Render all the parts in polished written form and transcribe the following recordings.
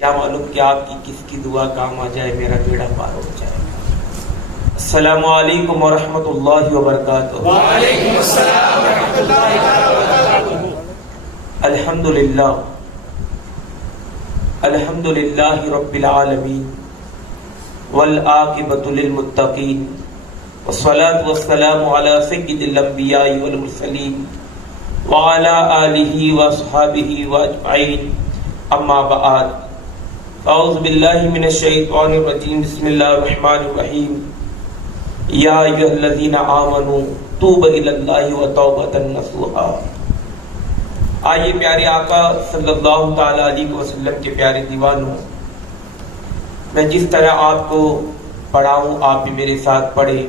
کیا معلوم کہ آپ کی کس کی دعا کام آ جائے، میرا بیڑا پار ہو جائے. السلام علیکم ورحمۃ اللہ وبرکاتہ. وعلیکم السلام ورحمۃ اللہ وبرکاتہ. الحمدللہ الحمدللہ رب العالمین والعاقبۃ للمتقین والصلاة والسلام علی سید الانبیاء والمرسلین وعلی آلہ واصحابہ واجمعین. اما بعد، اعوذ باللہ من الشیطان الرجیم. بسم اللہ الرحمن الرحیم. یا ایھا الذین آمنوا توبوا الی اللہ وتوبۃ نصوحا. آئیے پیارے آقا صلی اللہ تعالی علیہ وسلم کے پیارے دیوانوں، میں جس طرح آپ کو پڑھاؤں آپ بھی میرے ساتھ پڑھیں.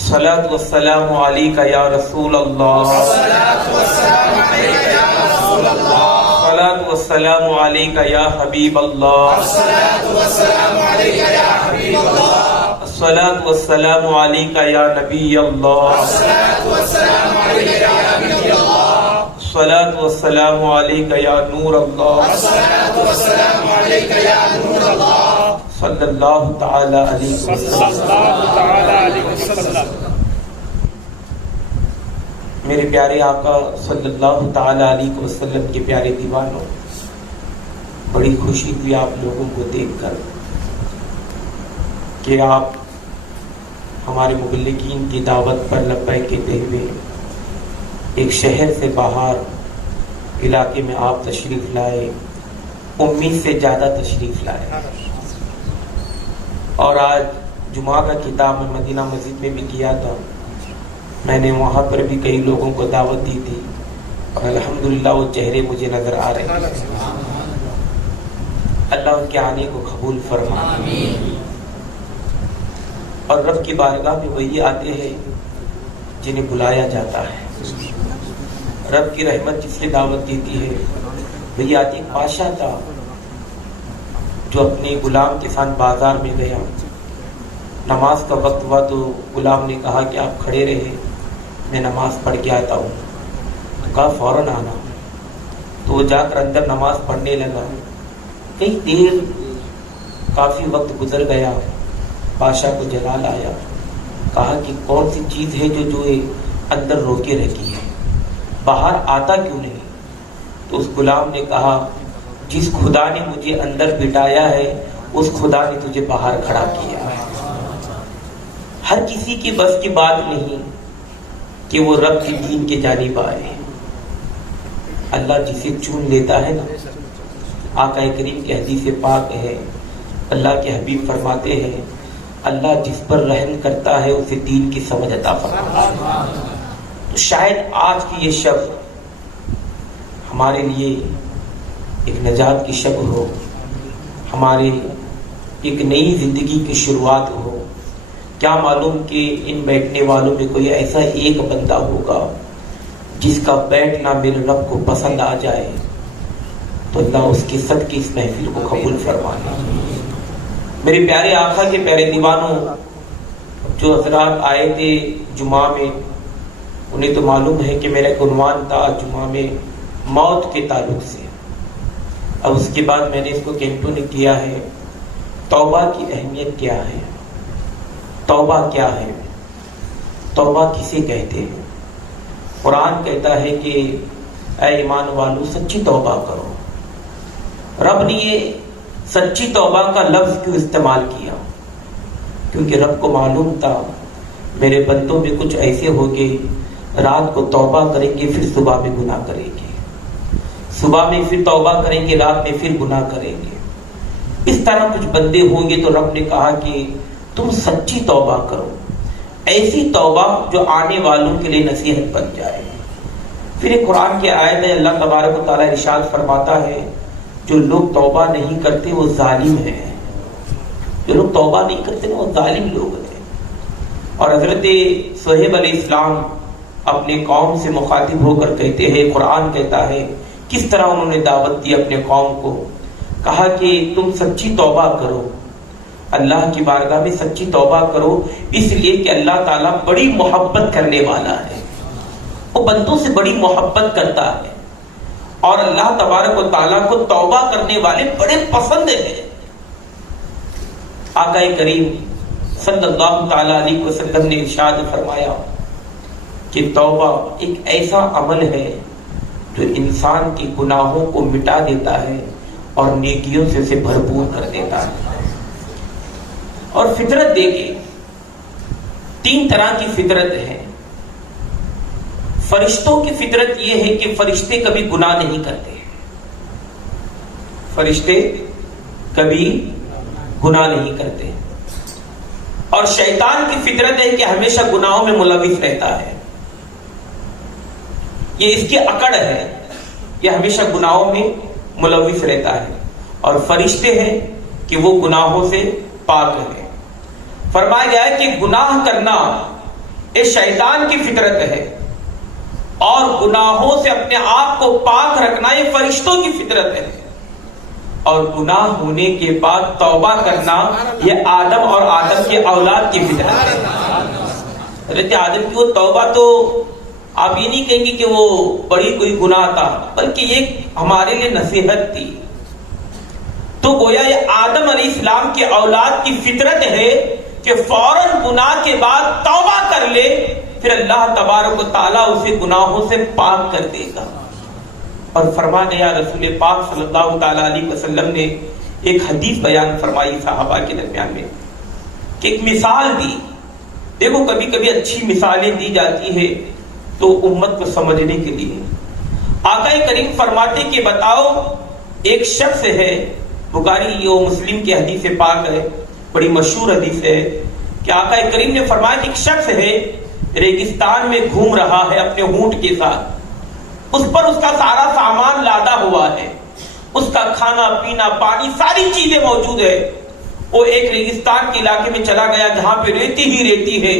صلاۃ والسلام علیک یا رسول اللہ، الصلاۃ والسلام علیک یا رسول اللہ، صلاۃ والسلام علیک یا حبیب اللہ، الصلاۃ والسلام علیک یا حبیب اللہ، الصلاۃ والسلام علیک یا نبی اللہ، الصلاۃ والسلام علیک یا نبی اللہ، الصلاۃ والسلام علیک یا نور اللہ، الصلاۃ والسلام علیک یا نور اللہ، صلی اللہ تعالی علیہ صلی اللہ تعالی علیہ وسلم. میرے پیارے آقا صلی اللہ تعالی علیہ وسلم کے پیارے دیوانوں، بڑی خوشی ہوئی آپ لوگوں کو دیکھ کر کہ آپ ہمارے مبلغین کی دعوت پر لبیک کہتے ہوئے ایک شہر سے باہر علاقے میں آپ تشریف لائے، امید سے زیادہ تشریف لائے. اور آج جمعہ کا خطاب میں مدینہ مسجد میں بھی کیا تھا. میں نے وہاں پر بھی کئی لوگوں کو دعوت دی تھی اور الحمدللہ وہ چہرے مجھے نظر آ رہے ہیں. اللہ ان کے آنے کو قبول فرمائے. اور رب کی بارگاہ میں وہی آتے ہیں جنہیں بلایا جاتا ہے. رب کی رحمت جس سے دعوت دیتی ہے وہی آتی. بادشاہ تھا جو اپنے غلام کے ساتھ بازار میں گیا، نماز کا وقت ہوا تو غلام نے کہا کہ آپ کھڑے رہے، میں نماز پڑھ کے آتا ہوں. تو کہا فوراً آنا. تو وہ جا کر اندر نماز پڑھنے لگا. کئی دیر کافی وقت گزر گیا. بادشاہ کو جلال آیا، کہا کہ کون سی چیز ہے جو اندر روکے رکھی ہے، باہر آتا کیوں نہیں؟ تو اس غلام نے کہا جس خدا نے مجھے اندر بٹھایا ہے اس خدا نے تجھے باہر کھڑا کیا ہے. ہر کسی کی بس کی بات نہیں کہ وہ رب کی دین کے جانب آئے. اللہ جسے چن لیتا ہے نا، آقا کریم کی حدیث پاک ہے، اللہ کے حبیب فرماتے ہیں اللہ جس پر رحم کرتا ہے اسے دین کی سمجھ عطا فرماتا ہے. تو شاید آج کی یہ شب ہمارے لیے ایک نجات کی شب ہو، ہمارے ایک نئی زندگی کی شروعات ہو. کیا معلوم کہ ان بیٹھنے والوں میں کوئی ایسا ایک بندہ ہوگا جس کا بیٹھنا میرے رب کو پسند آ جائے تو اللہ اس کے صدقے اس محفل کو قبول فرمائے. میرے پیارے آقا کے پیارے دیوانوں، جو حضرات آئے تھے جمعہ میں انہیں تو معلوم ہے کہ میرا ایک عنوان تھا جمعہ میں موت کے تعلق سے. اب اس کے بعد میں نے اس کو کینٹون کیا ہے توبہ کی اہمیت کیا ہے، توبہ کیا ہے، توبہ کسے کہتے ہیں. قرآن کہتا ہے کہ اے ایمان والو سچی توبہ کرو. رب نے یہ سچی توبہ کا لفظ کیوں استعمال کیا؟ کیونکہ رب کو معلوم تھا میرے بندوں میں کچھ ایسے ہوگے رات کو توبہ کریں گے پھر صبح میں گناہ کریں گے، صبح میں پھر توبہ کریں گے رات میں پھر گناہ کریں گے. اس طرح کچھ بندے ہوں گے تو رب نے کہا کہ تم سچی توبہ کرو، ایسی توبہ جو آنے والوں کے لیے نصیحت بن جائے. پھر ایک قرآن کی آیت میں اللہ تبارک و تعالیٰ ارشاد فرماتا ہے جو لوگ توبہ نہیں کرتے وہ ظالم ہیں. جو لوگ توبہ نہیں کرتے وہ ظالم لوگ ہیں. اور حضرت صہیب علیہ السلام اپنے قوم سے مخاطب ہو کر کہتے ہیں، قرآن کہتا ہے کس طرح انہوں نے دعوت دی اپنے قوم کو. کہا کہ تم سچی توبہ کرو، اللہ کی بارگاہ میں سچی توبہ کرو، اس لیے کہ اللہ تعالیٰ بڑی محبت کرنے والا ہے، وہ بندوں سے بڑی محبت کرتا ہے. اور اللہ تبارک و تعالیٰ کو توبہ کرنے والے بڑے پسند ہیں. آقا کریم صلی اللہ تعالی علیہ وسلم نے ارشاد فرمایا کہ توبہ ایک ایسا عمل ہے جو انسان کے گناہوں کو مٹا دیتا ہے اور نیکیوں سے اسے بھرپور کر دیتا ہے. اور فطرت دیکھیں، 3 طرح کی فطرت ہے. فرشتوں کی فطرت یہ ہے کہ فرشتے کبھی گناہ نہیں کرتے. فرشتے کبھی گناہ نہیں کرتے. اور شیطان کی فطرت ہے کہ ہمیشہ گناہوں میں ملوث رہتا ہے. یہ اس کی اکڑ ہے، یہ ہمیشہ گناہوں میں ملوث رہتا ہے. اور فرشتے ہیں کہ وہ گناہوں سے پاک ہے. فرمایا گیا ہے کہ گناہ کرنا یہ شیطان کی فطرت ہے اور گناہوں سے اپنے آپ کو پاک رکھنا یہ فرشتوں کی فطرت ہے. اور گناہ ہونے کے بعد توبہ کرنا یہ آدم اور آدم کے اولاد کی فطرت ہے. حضرت آدم کی وہ توبہ تو آپ یہ نہیں کہیں گے کہ وہ بڑی کوئی گناہ تھا، بلکہ یہ ہمارے لیے نصیحت تھی. تو گویا یہ آدم علیہ السلام کے اولاد کی فطرت ہے کہ فوراً گناہ کے بعد توبہ کر لے، پھر اللہ تبارک و تعالیٰ اسے گناہوں سے پاک کر دے گا. اور فرمانے یا رسول پاک صلی اللہ تعالیٰ علیہ وسلم نے ایک حدیث بیان فرمائی صحابہ کے درمیان میں کہ ایک مثال دی. دیکھو کبھی کبھی اچھی مثالیں دی جاتی ہے تو امت کو سمجھنے کے لیے. آقا کریم فرماتے کہ بتاؤ ایک شخص ہے، بخاری و مسلم کی حدیث پاک ہے، بڑی مشہور حدیث ہے کہ آقا کریم نے فرمایا کہ ایک شخص ہے ریگستان میں گھوم رہا ہے اپنے اونٹ کے ساتھ. اس پر اس کا سارا سامان لادا ہوا ہے، اس کا کھانا پینا پانی ساری چیزیں موجود ہے. وہ ایک ریگستان کے علاقے میں چلا گیا جہاں پہ ریتی ہی ریتی ہے،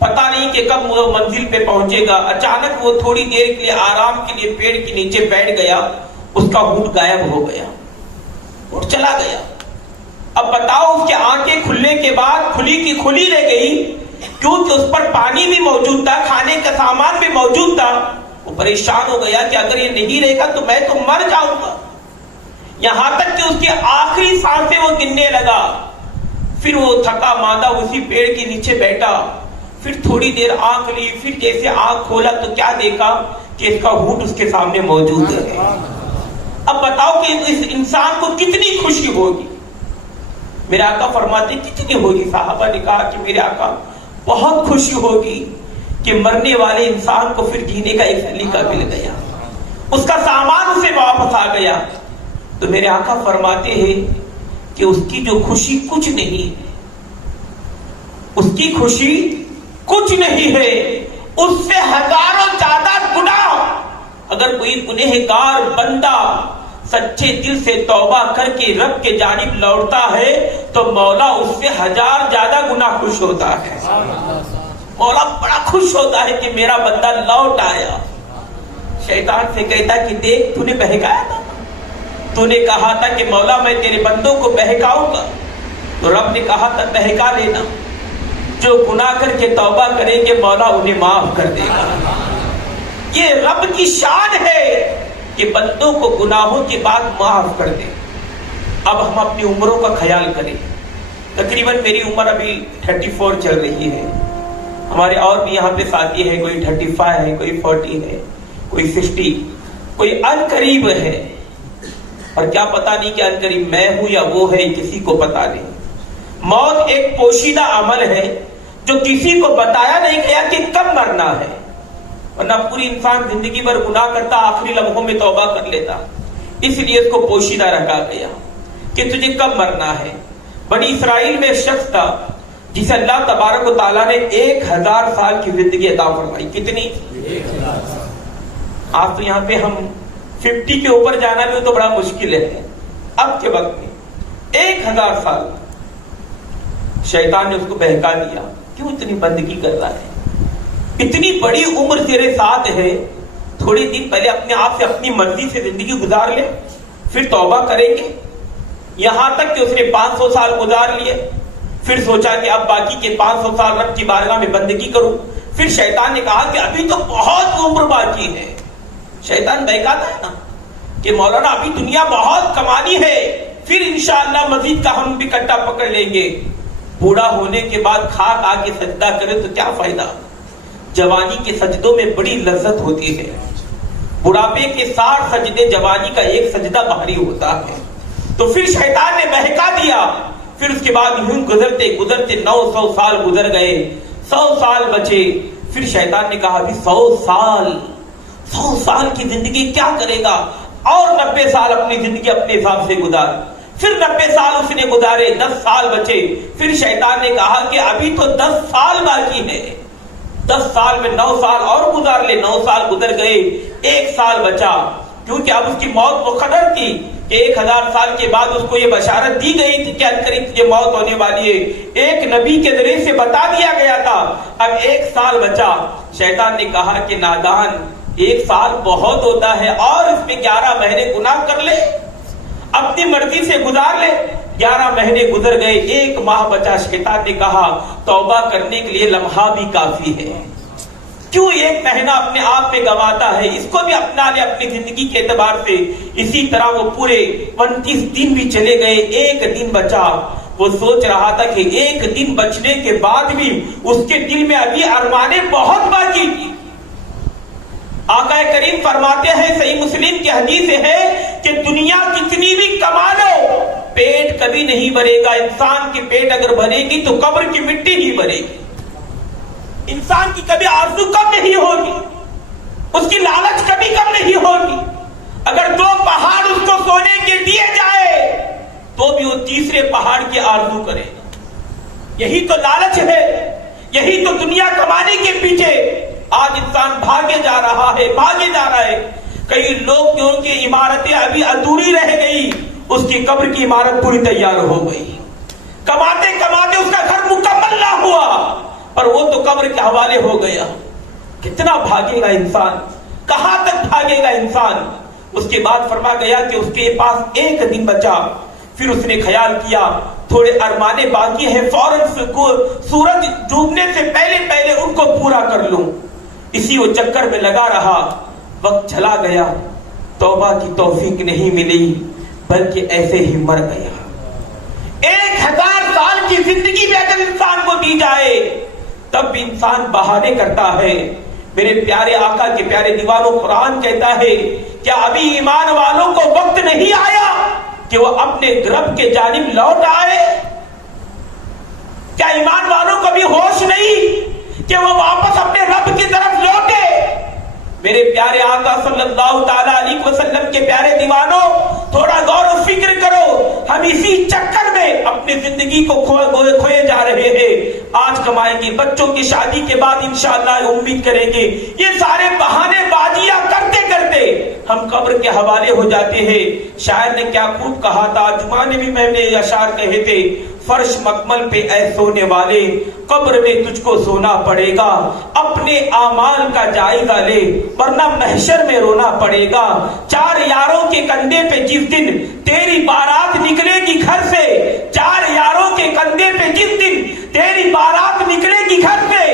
پتہ نہیں کہ کب وہ منزل پہ پہنچے گا. اچانک وہ تھوڑی دیر کے لیے آرام کے لیے پیڑ کے نیچے بیٹھ گیا، اس کا اونٹ غائب ہو گیا، اونٹ چلا گیا. اب بتاؤ اس کے آنکھیں کھلنے کے بعد کھلی کی کھلی رہ گئی، کیونکہ اس پر پانی بھی موجود تھا، کھانے کا سامان بھی موجود تھا. وہ پریشان ہو گیا کہ اگر یہ نہیں رہے گا تو میں تو مر جاؤں گا. یہاں تک کہ اس کی آخری سانسیں وہ گننے لگا. پھر وہ تھکا ماندہ اسی پیڑ کے نیچے بیٹھا، پھر تھوڑی دیر آنکھ لی، پھر جیسے آنکھ کھولا تو کیا دیکھا کہ اس کا اونٹ اس کے سامنے موجود ہے. اب بتاؤ کہ اس انسان کو کتنی خوشی ہوگی. میرے آقا فرماتے کتنی ہوگی؟ صحابہ نے کہا کہ میرے آقا بہت خوشی ہوگی کہ مرنے والے انسان کو پھر جینے کا ایک سلیقہ مل گیا، اس کا سامان اسے واپس آ گیا. تو میرے آقا فرماتے ہیں کہ اس کی جو خوشی کچھ نہیں ہے، اس کی خوشی کچھ نہیں ہے، اس سے ہزاروں زیادہ گناہ. اگر کوئی گنہگار بندہ سچے دل سے توبہ کر کے رب کے جانب لوٹتا ہے تو مولا اس سے 1000 زیادہ گناہ خوش ہوتا ہے. مولا بڑا خوش ہوتا ہے کہ میرا بندہ لوٹ آیا. شیطان سے کہتا کہ دیکھ تو نے بہکایا تھا، تو نے کہا تھا کہ مولا میں تیرے بندوں کو بہکاؤں گا. تو رب نے کہا تھا بہکا لینا، جو گناہ کر کے توبہ کریں گے مولا انہیں معاف کر دے گا. یہ رب کی شان ہے کہ بندوں کو گناہوں کے بعد معاف کر دے. اب ہم اپنی عمروں کا خیال کریں. تقریباً میری عمر ابھی 34 چل رہی ہے. ہمارے اور بھی یہاں پہ ساتھی ہے، کوئی 35 ہے، کوئی 40 ہے، کوئی 60، کوئی ان قریب ہے. اور کیا پتا نہیں کہ ان قریب میں ہوں یا وہ ہے، کسی کو پتا نہیں. موت ایک پوشیدہ عمل ہے جو کسی کو بتایا نہیں گیا کہ کب مرنا ہے، ورنہ پوری انسان زندگی بھر گناہ کرتا، آخری لمحوں میں توبہ کر لیتا. اس لیے اس کو پوشیدہ رکھا گیا کہ تجھے کب مرنا ہے. بنی اسرائیل میں ایک شخص تھا جسے اللہ تبارک و تعالیٰ نے 1000 سال کی زندگی عطا فرمائی. کتنی؟ 1000 سال. آج تو یہاں پہ ہم 50 کے اوپر جانا بھی تو بڑا مشکل ہے. اب کے وقت میں 1000 سال شیطان نے اس کو بہکا دیا. کیوں اتنی بندگی کر رہا ہے؟ اتنی بڑی عمر تیرے ساتھ ہے، تھوڑے دن پہلے اپنے آپ سے اپنی مرضی سے زندگی گزار لے، پھر توبہ کریں گے. یہاں تک کہ اس نے 500 سال گزار لیے، پھر سوچا کہ اب باقی کے 500 سال رب کی بارگاہ میں بندگی کروں. پھر شیطان نے کہا کہ ابھی تو بہت عمر باقی ہے. شیطان بہکاتا ہے نا، کہ مولانا ابھی دنیا بہت کمانی ہے، پھر انشاءاللہ مزید کا ہم بھی کٹا پکڑ لیں گے۔ بوڑھا ہونے کے بعد خاک آ کے سجدہ کرے تو کیا فائدہ؟ جوانی کے سجدوں میں بڑی لذت ہوتی ہے، بڑھاپے کے 60 سجدے، جوانی کا ایک سجدہ بھاری ہوتا ہے۔ تو پھر شیطان نے بہکا دیا، پھر اس کے بعد یوں گزرتے گزرتے 900 سال گزر گئے، 100 سال بچے۔ پھر شیطان نے کہا ابھی 100 سال کی زندگی کیا کرے گا، اور 90 سال اپنی زندگی اپنے حساب سے گزار۔ پھر 90 سال اس نے گزارے، 10 سال بچے۔ پھر شیطان نے کہا کہ ابھی تو 10 سال باقی ہے، 10 سال میں 9 سال اور گزار لے۔ 9 سال گزر گئے، 1 سال بچا، کیونکہ اب اس کی موت مقرر تھی کہ 1000 سال کے بعد اس کو یہ بشارت دی گئی تھی کہ عنقریب تجھے موت ہونے والی ہے، ایک نبی کے ذریعے سے بتا دیا گیا تھا۔ اب 1 سال بچا۔ شیطان نے کہا کہ نادان، 1 سال بہت ہوتا ہے، اور اس میں 11 مہینے گناہ کر لے، اپنی مرضی سے گزار لے۔ 11 مہینے گزر گئے، 1 ماہ بچا۔ شیطان نے کہا توبہ کرنے کے لیے لمحہ بھی کافی ہے، کیوں 1 مہینہ اپنے آپ میں گواتا ہے، اس کو بھی اپنا لے اپنی زندگی کے اعتبار سے۔ اسی طرح وہ پورے 29 دن بھی چلے گئے، 1 دن بچا۔ وہ سوچ رہا تھا کہ 1 دن بچنے کے بعد بھی اس کے دل میں ابھی ارمانیں بہت باقی تھی۔ آقا کریم فرماتے ہیں، صحیح مسلم کی حدیث ہے کہ دنیا کتنی بھی کما لو، پیٹ کبھی نہیں بھرے گا۔ انسان کی پیٹ اگر بھرے گی تو قبر کی مٹی ہی بھرے گی۔ انسان کی کبھی آرزو کم نہیں ہوگی، اس کی لالچ کبھی کم نہیں ہوگی۔ اگر 2 پہاڑ اس کو سونے کے دیے جائے تو بھی وہ تیسرے پہاڑ کی آرزو کرے۔ یہی تو لالچ ہے، یہی تو دنیا کمانے کے پیچھے آج انسان بھاگے جا رہا ہے۔ کئی لوگ جو ان کی عمارتیں ابھی ادھوری رہ گئی، اس کی قبر کی عمارت پوری تیار ہو گئی، کماتے کماتے اس کا گھر مکمل نہ ہوا، پر وہ تو قبر کے حوالے ہو گیا۔ کتنا بھاگے گا انسان، کہاں تک بھاگے گا انسان؟ اس کے بعد فرما گیا کہ اس کے پاس 1 دن بچا۔ پھر اس نے خیال کیا تھوڑے ارمانے باقی ہیں، فوراً سورج ڈوبنے سے پہلے ان کو پورا کر لوں۔ اسی وہ چکر میں لگا رہا، وقت چلا گیا، توبہ کی توفیق نہیں ملی، بلکہ ایسے ہی مر گیا۔ 1000 سال کی زندگی بھی اگر انسان کو دی جائے تب بھی انسان بہانے کرتا ہے۔ میرے پیارے آقا کے پیارے دیوانوں، قرآن کہتا ہے کیا ابھی ایمان والوں کو وقت نہیں آیا کہ وہ اپنے رب کے جانب لوٹ آئے؟ کیا ایمان والوں کو بھی ہوش نہیں کہ وہ واپس اپنے رب کی طرف لوٹے؟ میرے پیارے آقا صلی اللہ تعالی علیہ وسلم کے پیارے دیوانوں، تھوڑا غور و فکر کرو، ہم اسی چکر میں اپنی زندگی کو کھوئے جا رہے ہیں۔ آج کمائیں گے، بچوں کی شادی کے بعد انشاءاللہ امید کریں گے، یہ سارے بہانے بازیاں کرتے کرتے ہم قبر کے حوالے ہو جاتے ہیں۔ شاعر نے کیا خوب کہا تھا، جمعہ نے بھی میں نے اشعار کہے تھے، فرش مکمل پہ اے سونے والے، قبر میں تجھ کو سونا پڑے گا، اپنے اعمال کا جائزہ لے ورنہ محشر میں رونا پڑے گا۔ 4 یاروں کے کندھے پہ جس دن تیری بارات نکلے گی گھر سے، 4 یاروں کے کندھے پہ جس دن تیری بارات نکلے گی گھر سے،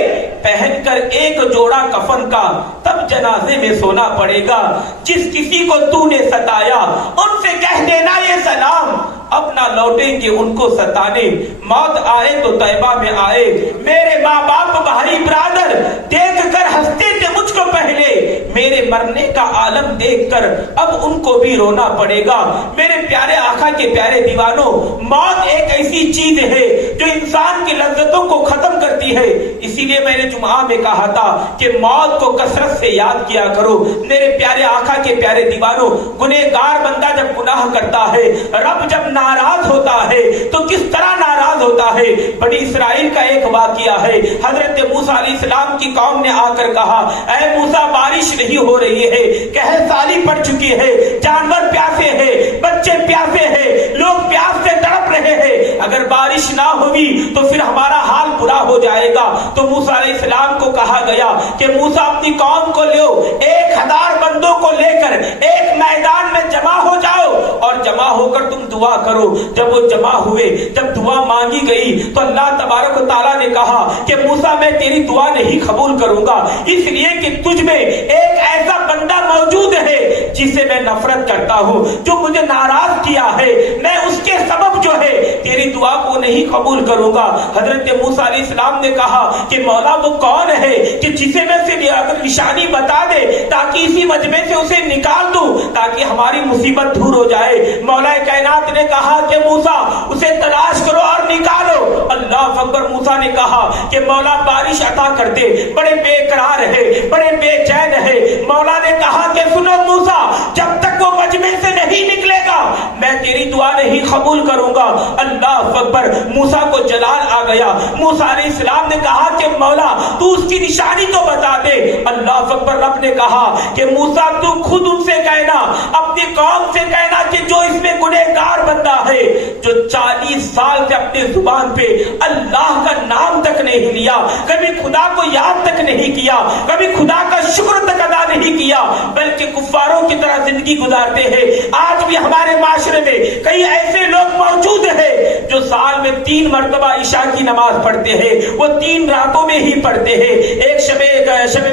پہن کر 1 جوڑا کفن کا تب جنازے میں سونا پڑے گا۔ جس کسی کو تو نے ستایا ان سے کہہ دینا یہ سلام، اب نہ لوٹیں گے ان کو ستانے، موت آئے تو طیبہ میں آئے۔ میرے ماں باپ بھائی برادر دیکھ کر ہنستے تھے مجھ کو پہلے، میرے مرنے کا عالم دیکھ کر اب ان کو بھی رونا پڑے گا۔ میرے پیارے آقا کے پیارے دیوانوں، موت ایک ایسی چیز ہے جو انسان کی لذتوں کو ختم کرتی ہے۔ اسی لیے میں نے جمعہ میں کہا تھا کہ موت کو کثرت سے یاد کیا کرو۔ میرے پیارے آقا کے پیارے دیوانوں، گنہگار بندہ جب گناہ کرتا ہے، رب جب ناراض ہوتا ہے تو کس طرح ناراض ہوتا ہے؟ بنی اسرائیل کا ایک واقعہ ہے، حضرت موسیٰ علیہ السلام کی قوم نے آ کر کہا اے موسیٰ بارش نہیں ہو رہی ہے، قحط سالی پڑ چکی ہے، جانور پیاسے ہیں، بچے پیاسے ہیں، لوگ پیاس سے تڑپ رہے ہیں، اگر بارش نہ ہوئی تو پھر ہمارا حال برا ہو جائے گا۔ تو موسیٰ علیہ السلام کو کہا گیا کہ موسیٰ اپنی قوم کو لو، 1000 بندوں کو لے کر ایک میدان میں جمع ہو جاؤ اور جمع ہو کر تم دعا کرو۔ جب وہ جمع ہوئے، جب دعا مانگی گئی تو اللہ تبارک و تعالیٰ نے کہا کہ موسیٰ میں تیری دعا نہیں قبول کروں گا، اس لیے کہ تجھ میں ایک ایسا بندہ موجود ہے جس سے میں نفرت کرتا ہوں، جو مجھے ناراض کیا ہے، میں اس کے سبب جو ہے تیری دعا کو نہیں قبول کروں گا۔ حضرت موسیٰ علیہ السلام نے کہا کہ مولا وہ کون ہے کہ جسے میں سے اگر نشانی بتا دے تاکہ اسی مجمع سے اسے نکال دوں تاکہ ہماری مصیبت دور ہو جائے۔ مولا کائنات نے کہا کہ موسیٰ اسے تلاش کرو اور نکالو۔ اللہ اکبر۔ موسیٰ نے کہا کہ مولا بارش عطا کر دے، بڑے بے قرار ہے، بڑے بے چین ہے۔ مولا نے کہا کہ سنو موسیٰ، جب تک وہ مجمع سے نہیں نکلے گا میں تیری دعا نہیں قبول کروں گا۔ اللہ اکبر۔ موسیٰ کو جلال آ گیا۔ موسیٰ علیہ السلام نے کہا کہ مولا تو اس کی نشانی تو بتا دے۔ اللہ اکبر۔ رب نے کہا کہ موسیٰ تو خود ان سے کہنا، اپنی قوم سے کہنا کہ جو اس میں گنہگار بندہ ہے، جو 40 سال سے اپنے زبان پہ اللہ کا نام تک نہیں لیا، کبھی خدا کو یاد تک نہیں کیا، کبھی خدا کا شکر تک ادا نہیں کیا، بلکہ کفاروں کی طرح زندگی گزارتے ہیں۔ آج بھی ہمارے معاشرے میں کئی ایسے لوگ موجود ہیں جو سال میں 3 مرتبہ عشاء کی نماز پڑھتے ہیں، وہ 3 راتوں میں ہی پڑھتے ہیں، ایک شب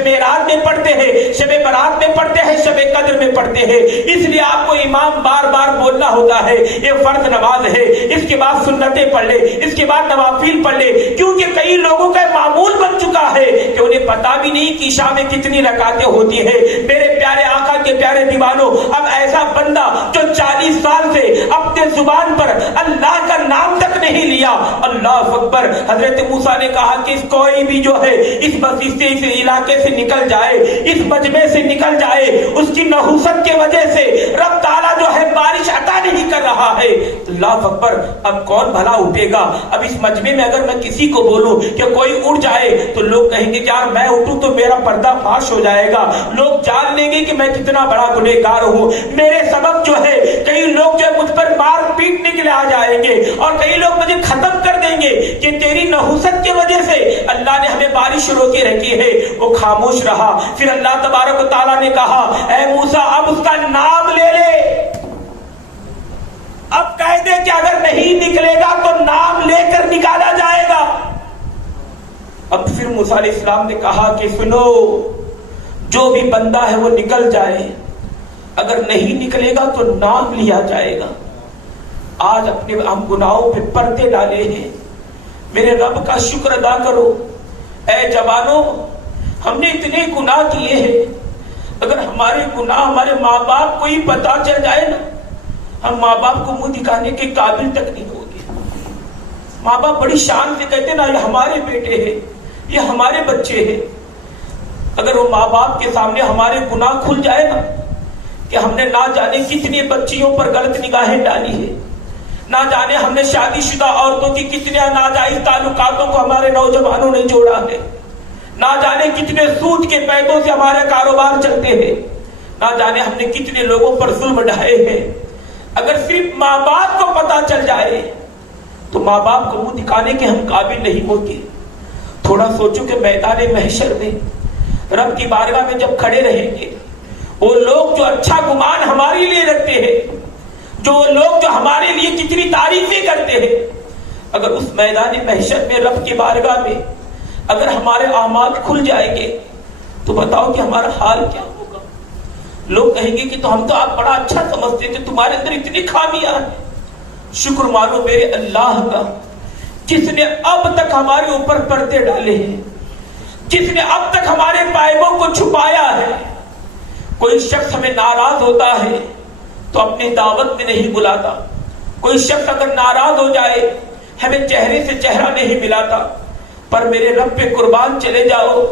معراج میں پڑھتے ہیں، شب برات میں پڑھتے ہیں، شب قدر میں پڑھتے ہیں۔ اس لیے آپ کو امام بار بار بولنا ہوتا ہے یہ فرض نماز ہے، اس کے بعد سنتیں پڑھ لے، اس کے بعد نوافل پڑھ لے، کیونکہ کئی لوگوں کا معمول بن چکا ہے کہ انہیں پتا بھی نہیں کہ عشاء میں کتنی رکعتیں ہوتی ہیں۔ میرے پیارے آقا کے پیارے دیوانوں، اب ایسا بندہ جو 40 سال سے اپنے زبان پر اللہ کا نام تک نہیں لیا، اللہ اکبر۔ حضرت موسیٰ نے کہا کہ کوئی بھی جو ہے اس مسجد سے، اس علاقے سے نکل جائے، اس مجمع سے نکل جائے، اس کی نحوست کی وجہ سے رب تعالیٰ جو ہے بارش عطا نہیں کر رہا ہے۔ اللہ اکبر۔ اب کون بھلا اٹھے گا؟ اب اس مجمع میں اگر میں کسی کو بولوں کہ کوئی اٹھ جائے تو لوگ کہیں گے کہ یار میں اٹھوں تو میرا پردہ فاش ہو جائے گا، لوگ جان لیں گے کہ میں کتنا بڑا گنہگار ہوں، میرے سبب جو ہے کئی لوگ جو ہے مجھ پر مار پیٹنے کے لیے آ جائیں گے اور کئی لوگ مجھے ختم کر دیں گے کہ تیری نحوست کی وجہ سے اللہ نے ہمیں بارش روکے رکھی ہے۔ وہ خاموش رہا۔ پھر اللہ تبارک و تعالیٰ نے کہا اے موسیٰ اب اس کا نام لے لے، اب کہہ دے کہ اگر نہیں نکلے گا تو نام لے کر نکالا جائے گا۔ اب پھر موسیٰ علیہ السلام نے کہا کہ سنو، جو بھی بندہ ہے وہ نکل جائے، اگر نہیں نکلے گا تو نام لیا جائے گا۔ آج اپنے ہم گناہوں پہ پردے ڈالے ہیں، میرے رب کا شکر ادا کرو۔ اے جوانوں، ہم نے اتنے گناہ کیے ہیں، اگر ہمارے گناہ ہمارے ماں باپ کو ہی پتا چل جائے نا، ہم ماں باپ کو منہ دکھانے کے قابل تک نہیں ہوگے۔ ماں باپ بڑی شان سے کہتے نا یہ ہمارے بیٹے ہیں، یہ ہمارے بچے ہیں۔ اگر وہ ماں باپ کے سامنے ہمارے گناہ کھل جائے نا کہ ہم نے نہ جانے کتنی بچیوں پر غلط نگاہیں ڈالی ہے، نہ جانے ہم نے شادی شدہ عورتوں کی کتنے ناجائز تعلقاتوں کو ہمارے نوجوانوں نے جوڑا ہے، نہ جانے کتنے سود کے پیسوں سے ہمارے کاروبار چلتے ہیں، نہ جانے ہم نے کتنے لوگوں پر ظلم ڈھائے ہیں۔ اگر صرف ماں باپ کو پتا چل جائے تو ماں باپ کو منہ دکھانے کے ہم قابل نہیں ہوتے۔ تھوڑا سوچو کہ میدان محشر میں رب کی بارگاہ میں جب کھڑے رہیں گے، وہ لوگ جو اچھا گمان ہمارے لیے رکھتے ہیں، جو لوگ جو ہمارے لیے کتنی تعریفیں کرتے ہیں، اگر اس میدان محشر میں رب کی بارگاہ میں اگر ہمارے اعمال کھل جائیں گے تو بتاؤ کہ ہمارا حال کیا ہوگا۔ لوگ کہیں گے کہ تو ہم تو آپ بڑا اچھا سمجھتے تھے، تمہارے اندر اتنی خامیاں ہیں۔ شکر مانو میرے اللہ کا جس نے اب تک ہمارے اوپر پردے ڈالے ہیں، جس نے اب تک ہمارے پائبوں کو چھپایا ہے۔ کوئی شخص ہمیں ناراض ہوتا ہے تو اپنی دعوت میں نہیں بلاتا، کوئی شخص اگر ناراض ہو جائے ہمیں چہرے سے چہرہ نہیں ملاتا، پر میرے رب پہ قربان چلے جاؤ،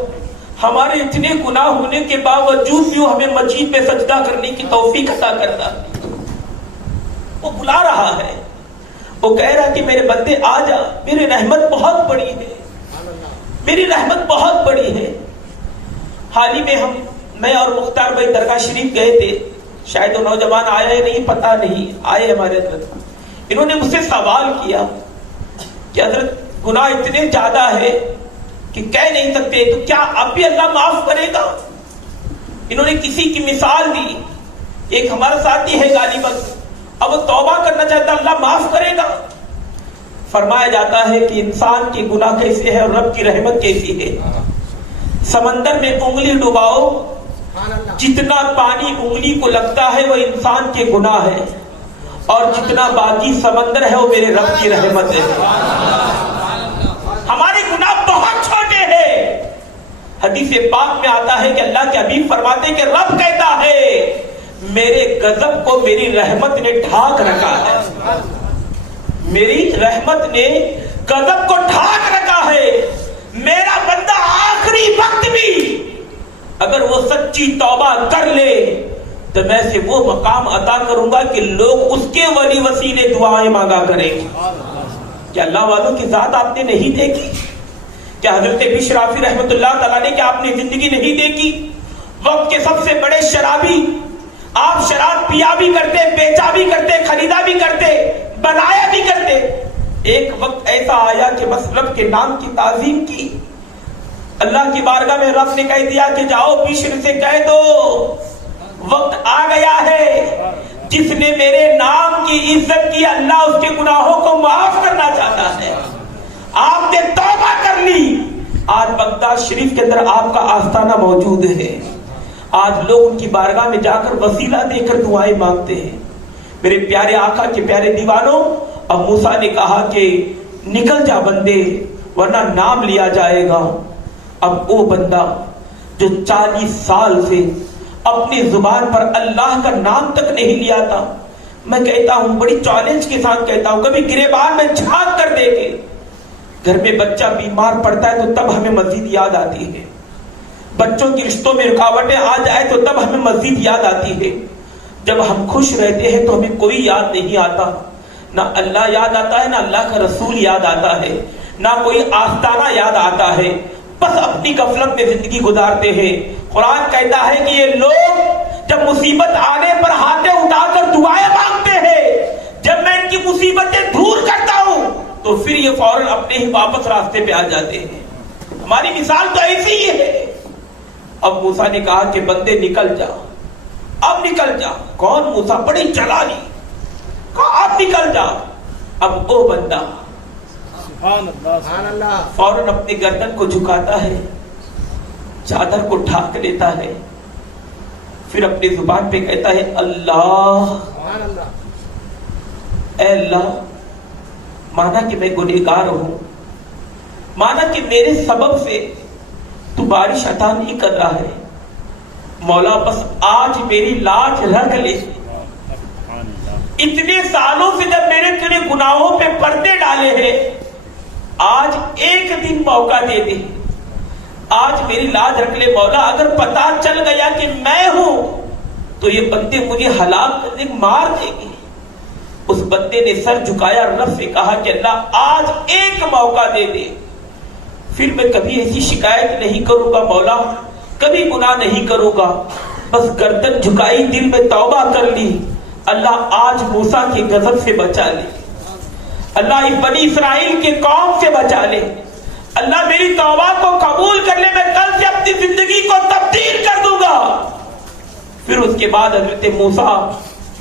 ہمارے اتنے گناہ ہونے کے باوجود بھی وہ ہمیں مسجد میں سجدہ کرنے کی توفیق عطا کرتا۔ وہ بلا رہا ہے، وہ کہہ رہا کہ میرے بندے آ جا، میری رحمت بہت بڑی ہے، میری رحمت بہت بڑی ہے۔ حال ہی میں میں اور مختار بھائی درگاہ شریف گئے تھے، شاید وہ نوجوان آیا نہیں، پتہ نہیں، آئے ہمارے حضرت۔ انہوں نے مجھ سے سوال کیا کہ حضرت گناہ اتنے زیادہ ہے کہ کہہ نہیں سکتے، تو کیا اب بھی اللہ معاف کرے گا؟ انہوں نے کسی کی مثال دی، ایک ہمارا ساتھی ہے غالباً، اب وہ توبہ کرنا چاہتا، اللہ معاف کرے گا؟ فرمایا جاتا ہے کہ انسان کی گناہ کیسے ہے اور رب کی رحمت کیسی ہے۔ سمندر میں انگلی ڈباؤ جتنا پانی انگلی کو لگتا ہے وہ انسان کے گناہ ہے، اور جتنا باقی سمندر ہے وہ میرے رب کی رحمت ہے۔ ہمارے گناہ بہت چھوٹے ہیں۔ حدیث پاک میں آتا ہے کہ اللہ کے حبیب فرماتے ہیں کہ رب کہتا ہے میرے غضب کو میری رحمت نے ڈھانک رکھا ہے، میری رحمت نے غضب کو ڈھانک رکھا ہے۔ میرا بندہ آخری وقت بھی اگر وہ سچی توبہ کر لے تو میں سے وہ مقام عطا کروں گا کہ لوگ اس کے ولی وسیلے دعائیں مانگا کریں گے۔ کیا اللہ والوں کی ذات آپ نے نہیں دیکھی؟ کیا حضرت بشر رافی رحمت اللہ تعالیٰ نے کیا آپ نے زندگی نہیں دیکھی؟ وقت کے سب سے بڑے شرابی، آپ شراب پیا بھی کرتے، بیچا بھی کرتے، خریدا بھی کرتے، بنایا بھی کرتے۔ ایک وقت ایسا آیا کہ بس رب کے نام کی تعظیم کی، اللہ کی بارگاہ میں رب نے کہہ دیا کہ جاؤ بشر سے کہہ دو وقت آ گیا ہے، جس نے میرے نام کی عزت کی اللہ اس کے گناہوں کو معاف کرنا چاہتا ہے۔ آپ نے توبہ کر لی، آج بغداد شریف کے اندر آپ کا آستانہ موجود ہے۔ آج لوگ ان کی بارگاہ میں جا کر وسیلہ دے کر دعائیں مانگتے ہیں۔ میرے پیارے آقا کے پیارے دیوانوں، اب موسیٰ نے کہا کہ نکل جا بندے ورنہ نام لیا جائے گا۔ اب وہ بندہ جو 40 سال سے اپنی زبان پر اللہ کا نام تک نہیں لیا تھا، میں کہتا ہوں بڑی چیلنج کے ساتھ کہتا ہوں، کبھی گریبان میں جھانک کر دیکھے، گھر میں بچہ بیمار پڑتا ہے تو تب ہمیں مسجد یاد آتی ہے، بچوں کی رشتوں میں رکاوٹیں آ جائے تو تب ہمیں مسجد یاد آتی ہے، جب ہم خوش رہتے ہیں تو ہمیں کوئی یاد نہیں آتا، نہ اللہ یاد آتا ہے، نہ اللہ کا رسول یاد آتا ہے، نہ کوئی آستانہ یاد آتا ہے، بس اپنی غفلت میں زندگی گزارتے ہیں۔ قرآن کہتا ہے کہ یہ لوگ جب مصیبت آنے پر ہاتھیں اٹھا کر دعائیں مانگتے ہیں، جب میں ان کی مصیبتیں دور کرتا ہوں تو پھر یہ فوراً اپنے ہی واپس راستے پہ آ جاتے ہیں۔ ہماری مثال تو ایسی ہی ہے۔ اب موسیٰ نے کہا کہ بندے نکل جا، اب نکل جا۔ کون؟ موسیٰ بڑی چلالی، کہا اب نکل جا۔ اب وہ بندہ فوراً اپنی گردن کو جھکاتا ہے، چادر کو ڈھانک لیتا ہے، پھر اپنی زبان پہ کہتا ہے اللہ، اے اللہ، مانا کہ میں گنہگار ہوں، مانا کہ میرے سبب سے تو بارش عطا نہیں کر رہا ہے، مولا بس آج میری لاج رکھ لے۔ اتنے سالوں سے جب میرے تیرے گناہوں پہ پردے ڈالے ہیں، آج ایک دن موقع دے دے، آج میری لاج رکھ لے مولا۔ اگر پتا چل گیا کہ میں ہوں تو یہ بندے مجھے ہلاک کر دیں، مار دیں گے۔ اس بندے نے سر جھکایا، رب سے کہا کہ اللہ آج ایک موقع دے دے، پھر میں کبھی ایسی شکایت نہیں کروں گا مولا، کبھی گناہ نہیں کروں گا۔ بس گردن جھکائی، دل میں توبہ کر لی، اللہ آج موسیٰ کے غضب سے بچا لے، اللہ اس بنی اسرائیل کے قوم سے بچا لے، اللہ میری توبہ کو قبول کر لے، میں کل سے اپنی زندگی کو تبدیل کر دوں گا۔ پھر اس کے بعد حضرت موسیٰ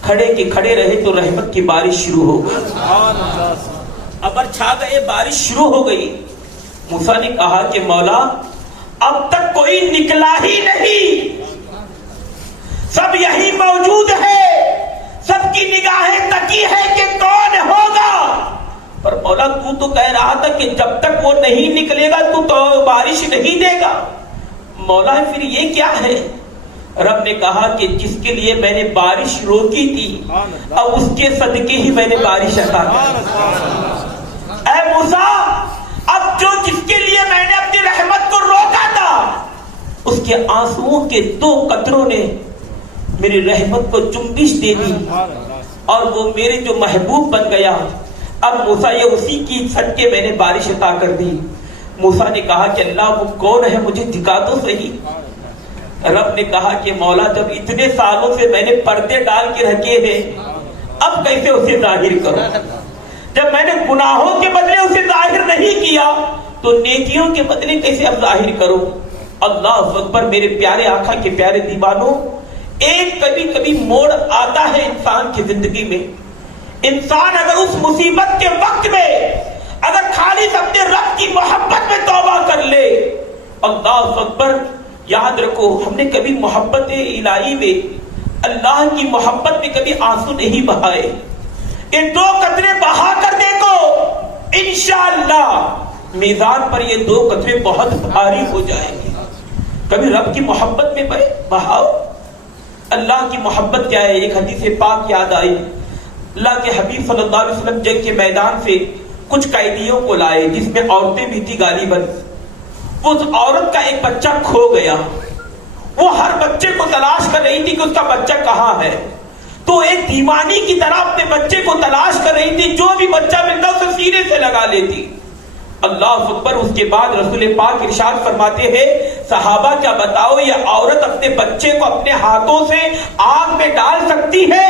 کھڑے کے کھڑے رہے تو رحمت کی بارش شروع ہو گئی، ابر چھا گئے، بارش شروع ہو گئی۔ موسیٰ نے کہا کہ مولا اب تک کوئی نکلا ہی نہیں، سب یہی موجود ہے، سب کی نگاہیں تکی ہے کہ کون ہوگا، پر مولا تو کہہ رہا تھا کہ جب تک وہ نہیں نکلے گا تو بارش نہیں دے گا۔ مولا پھر یہ کیا ہے؟ رب نے کہا کہ جس کے لیے میں نے بارش روکی تھی اب اس کے صدقے ہی میں نے بارش عطا کی۔ اے موسیٰ، اب جو جس کے لیے میں نے اپنی رحمت کو روکا تھا اس کے آنسوؤں کے 2 قطروں نے میری رحمت کو جنبش دے دی اور وہ میرے جو محبوب بن گیا۔ اب موسیٰ یہ اسی کی صدقے میں نے بارش عطا کر دی۔ موسیٰ نے کہا کہ اللہ وہ کون ہے، مجھے دکھا دو صحیح۔ رب نے کہا کہ مولا جب اتنے سالوں سے میں نے پردے ڈال کے رکھے ہیں اب کیسے اسے ظاہر کروں؟ جب میں نے گناہوں کے بدلے اسے ظاہر نہیں کیا تو نیکیوں کے بدلے کیسے اب ظاہر کروں؟ اللہ اکبر۔ میرے پیارے آقا کے پیارے دیوانوں، ایک کبھی کبھی موڑ آتا ہے انسان کی زندگی میں، انسان اگر اس مصیبت کے وقت میں اگر خالص اپنے رب کی محبت میں توبہ کر لے، اللہ اکبر، یاد رکھو ہم نے کبھی محبت الہی میں، اللہ کی محبت میں کبھی آنسو نہیں بہائے. یہ 2 قطرے بہا کر دیکھو، انشاءاللہ میدان پر یہ 2 قطرے بہت بھاری ہو جائیں گے. کبھی رب کی محبت میں بہاؤ. اللہ کی محبت کیا ہے؟ ایک حدیث پاک یاد آئی. اللہ کے حبیب صلی اللہ علیہ وسلم جنگ کے میدان سے کچھ قیدیوں کو لائے جس میں عورتیں بھی تھی غالباً. اس عورت کا ایک بچہ کھو گیا. وہ ہر بچے کو تلاش کر رہی تھی کہ اس کا بچہ کہاں ہے. تو ایک دیوانی کی طرح اپنے بچے کو تلاش کر رہی تھی. جو بھی بچہ ملتا اسے سینے سے لگا لیتی. اللہ اکبر. اس کے بعد رسول پاک ارشاد فرماتے ہیں صحابہ کیا بتاؤ یہ عورت اپنے بچے کو اپنے ہاتھوں سے آگ میں ڈال سکتی ہے؟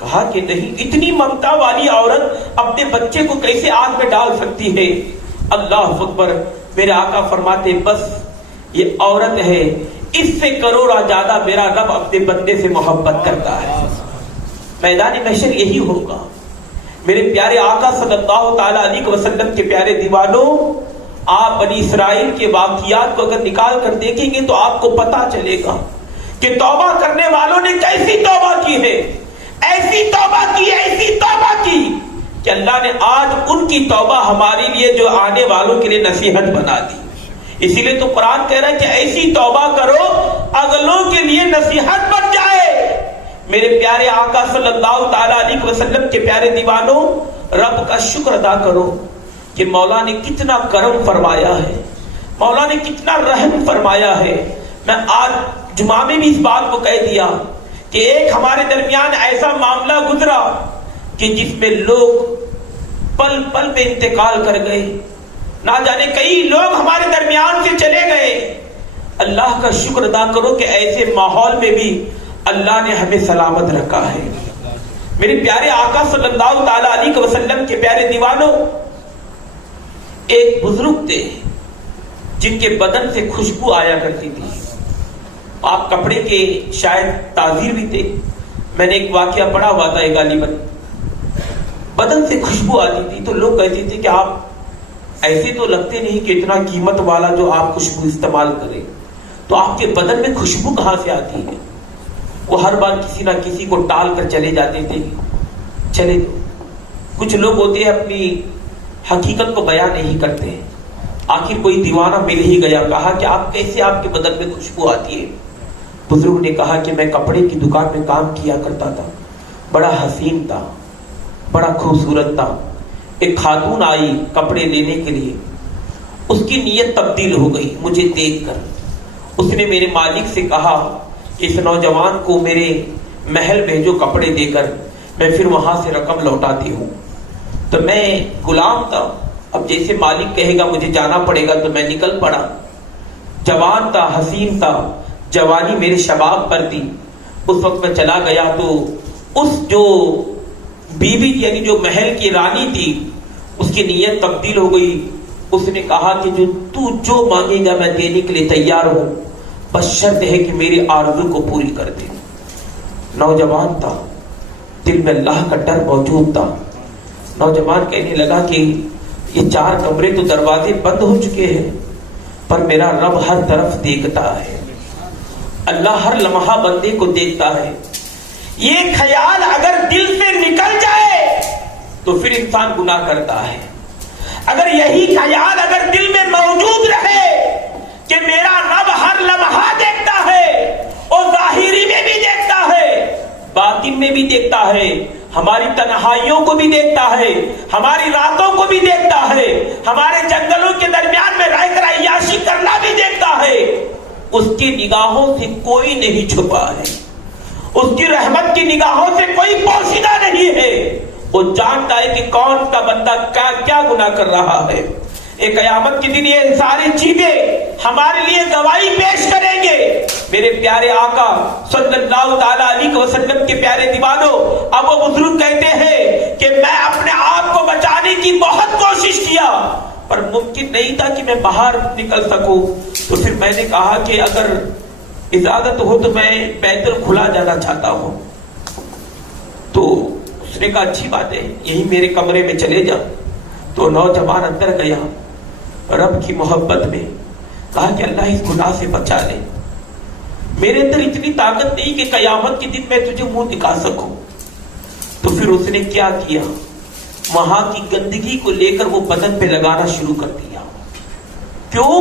کہا کہ نہیں. اتنی ممتا والی عورت اپنے بچے کو کیسے آگ میں ڈال سکتی ہے؟ اللہ اکبر. میرے آقا فرماتے بس یہ عورت ہے، اس سے کروڑا زیادہ میرا رب اپنے بندے سے محبت کرتا ہے. میدان محشر یہی ہوگا. میرے پیارے آقا صلی اللہ تعالی علیہ وسلم کے پیارے دیوانوں، آپ بنی اسرائیل کے واقعات کو اگر نکال کر دیکھیں گے تو آپ کو پتا چلے گا کہ توبہ کرنے والوں نے کیسی توبہ کی ہے. ایسی توبہ کی، ایسی توبہ کی کہ اللہ نے آج ان کی توبہ ہمارے لیے جو آنے والوں کے لیے نصیحت بنا دی. اسی لیے تو قرآن کہہ رہا ہے کہ ایسی توبہ کرو اگلوں کے لیے نصیحت بن جائے. میرے پیارے آقا صلی اللہ تعالی علیہ وسلم کے پیارے دیوانوں، رب کا شکر ادا کرو کہ مولا نے کتنا کرم فرمایا ہے، مولا نے کتنا رحم فرمایا ہے. میں آج جمعہ میں بھی اس بات کو کہہ دیا کہ ایک ہمارے درمیان ایسا معاملہ گزرا کہ جس میں لوگ پل پل میں انتقال کر گئے. نہ جانے کئی لوگ ہمارے درمیان سے چلے گئے. اللہ کا شکر ادا کرو کہ ایسے ماحول میں بھی اللہ نے ہمیں سلامت رکھا ہے. میرے پیارے آقا صلی اللہ تعالی علیہ وسلم کے پیارے دیوانوں، ایک بزرگ تھے جن کے بدن سے خوشبو آیا کرتی تھی. آپ کپڑے کے شاید تاجر بھی تھے. میں نے ایک واقعہ پڑھا ہوا تھا. غالباً بدن سے خوشبو آتی تھی تو لوگ کہتے تھے کہ آپ ایسے تو لگتے نہیں کہ اتنا قیمت والا جو آپ خوشبو استعمال کریں، تو آپ کے بدن میں خوشبو کہاں سے آتی ہے؟ وہ ہر بار کسی نہ کسی کو ٹال کر چلے جاتے تھے. چلے کچھ لوگ ہوتے ہیں اپنی حقیقت کو بیان نہیں کرتے. آخر کوئی دیوانہ مل ہی گیا. کہا کہ آپ کیسے آپ کے بدن میں خوشبو آتی ہے؟ بزرگ نے کہا کہ میں کپڑے کی دکان میں کام کیا کرتا تھا. بڑا حسین تھا، بڑا خوبصورت تھا. ایک خاتون آئی کپڑے لینے کے لیے. اس کی نیت تبدیل ہو گئی مجھے دیکھ کر. اس نے میرے مالک سے کہا کہ اس نوجوان کو میرے محل بھیجو کپڑے دے کر، میں پھر وہاں سے رقم لوٹاتی ہوں. تو میں غلام تھا. اب جیسے مالک کہے گا مجھے جانا پڑے گا تو میں نکل پڑا. جوان تھا، حسین تھا، جوانی میرے شباب پر تھی. اس وقت میں چلا گیا تو اس جو بیوی یعنی جو محل کی رانی تھی اس کی نیت تبدیل ہو گئی. اس نے کہا کہ جو مانگے گا میں دینے کے لیے تیار ہوں، بس شرط ہے کہ میری آرزو کو پوری کر دے. نوجوان تھا، دل میں اللہ کا ڈر موجود تھا. نوجوان کہنے لگا کہ یہ 4 کمرے تو دروازے بند ہو چکے ہیں پر میرا رب ہر طرف دیکھتا ہے. اللہ ہر لمحہ بندے کو دیکھتا ہے. یہ خیال اگر دل سے نکل جائے تو پھر انسان گناہ کرتا ہے. اگر یہی خیال اگر دل میں موجود رہے کہ میرا رب ہر لمحہ دیکھتا ہے اور ظاہری میں بھی دیکھتا ہے، باطن میں بھی دیکھتا ہے، ہماری تنہائیوں کو بھی دیکھتا ہے، ہماری راتوں کو بھی دیکھتا ہے، ہمارے جنگلوں کے درمیان میں رہ کر عیاشی کرنا بھی دیکھتا ہے، اس کی نگاہوں سے کوئی نہیں چھپا ہے، اس کی رحمت کی نگاہوں سے کوئی پوشیدہ نہیں ہے. وہ جانتا ہے کہ کون کا بندہ کیا گناہ کر رہا ہے. ایک قیامت کے دن یہ ساری چیزیں ہمارے لیے گواہی پیش کریں گے. میرے پیارے آقا صلی اللہ تعالی علیہ وسلم کے پیارے دیوانوں، اب وہ بزرگ کہتے ہیں کہ میں اپنے آپ کو بچانے کی بہت کوشش کیا پر ممکن نہیں تھا کہ میں باہر نکل سکوں. تو پھر میں نے کہا کہ اگر اجازت ہو تو میں بیت الخلا جانا چاہتا ہوں. تو اس نے کہا اچھی بات ہے، یہی میرے کمرے میں چلے جا. تو نوجوان اندر گیا رب کی محبت میں. کہا کہ اللہ اس گناہ سے بچا لے، میرے اندر اتنی طاقت نہیں کہ قیامت کے دن میں تجھے منہ دکھا سکوں۔ تو پھر اس نے کیا کیا، وہاں کی گندگی کو لے کر وہ بدن پہ لگانا شروع کر دیا۔ کیوں؟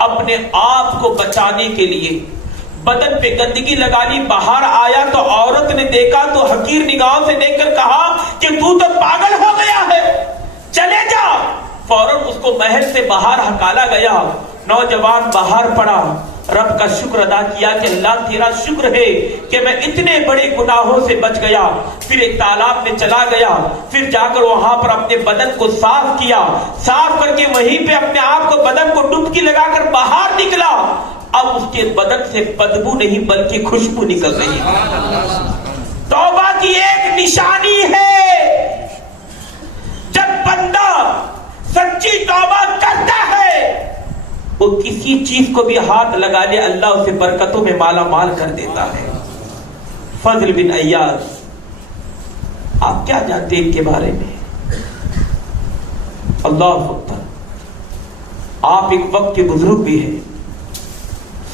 اپنے آپ کو بچانے کے لیے بدن پہ گندگی لگا لی۔ باہر آیا تو عورت نے دیکھا تو حقیر نگاہوں سے دیکھ کر کہا کہ تو پاگل ہو گیا ہے، چلے جا۔ فوراً اس کو محل سے باہر ہکالا گیا۔ نوجوان باہر پڑا، رب کا شکر ادا کیا کہ اللہ تیرا شکر ہے کہ میں اتنے بڑے گناہوں سے بچ گیا۔ پھر ایک تالاب میں چلا گیا، پھر جا کر وہاں پر اپنے بدن کو صاف کیا، صاف کر کے وہیں پہ اپنے آپ کو بدن کو ڈبکی لگا کر باہر نکلا۔ اب اس کے بدن سے بدبو نہیں بلکہ خوشبو نکل رہی ہے۔ توبہ کی ایک نشانی ہے، جب بندہ سچی توبہ کرتا ہے وہ کسی چیز کو بھی ہاتھ لگا لے اللہ اسے برکتوں میں مالا مال کر دیتا ہے۔ فضل بن عیاض، آپ کیا جانتے ہیں ان کے بارے میں؟ اللہ اکبر، آپ ایک وقت کے بزرگ بھی ہیں۔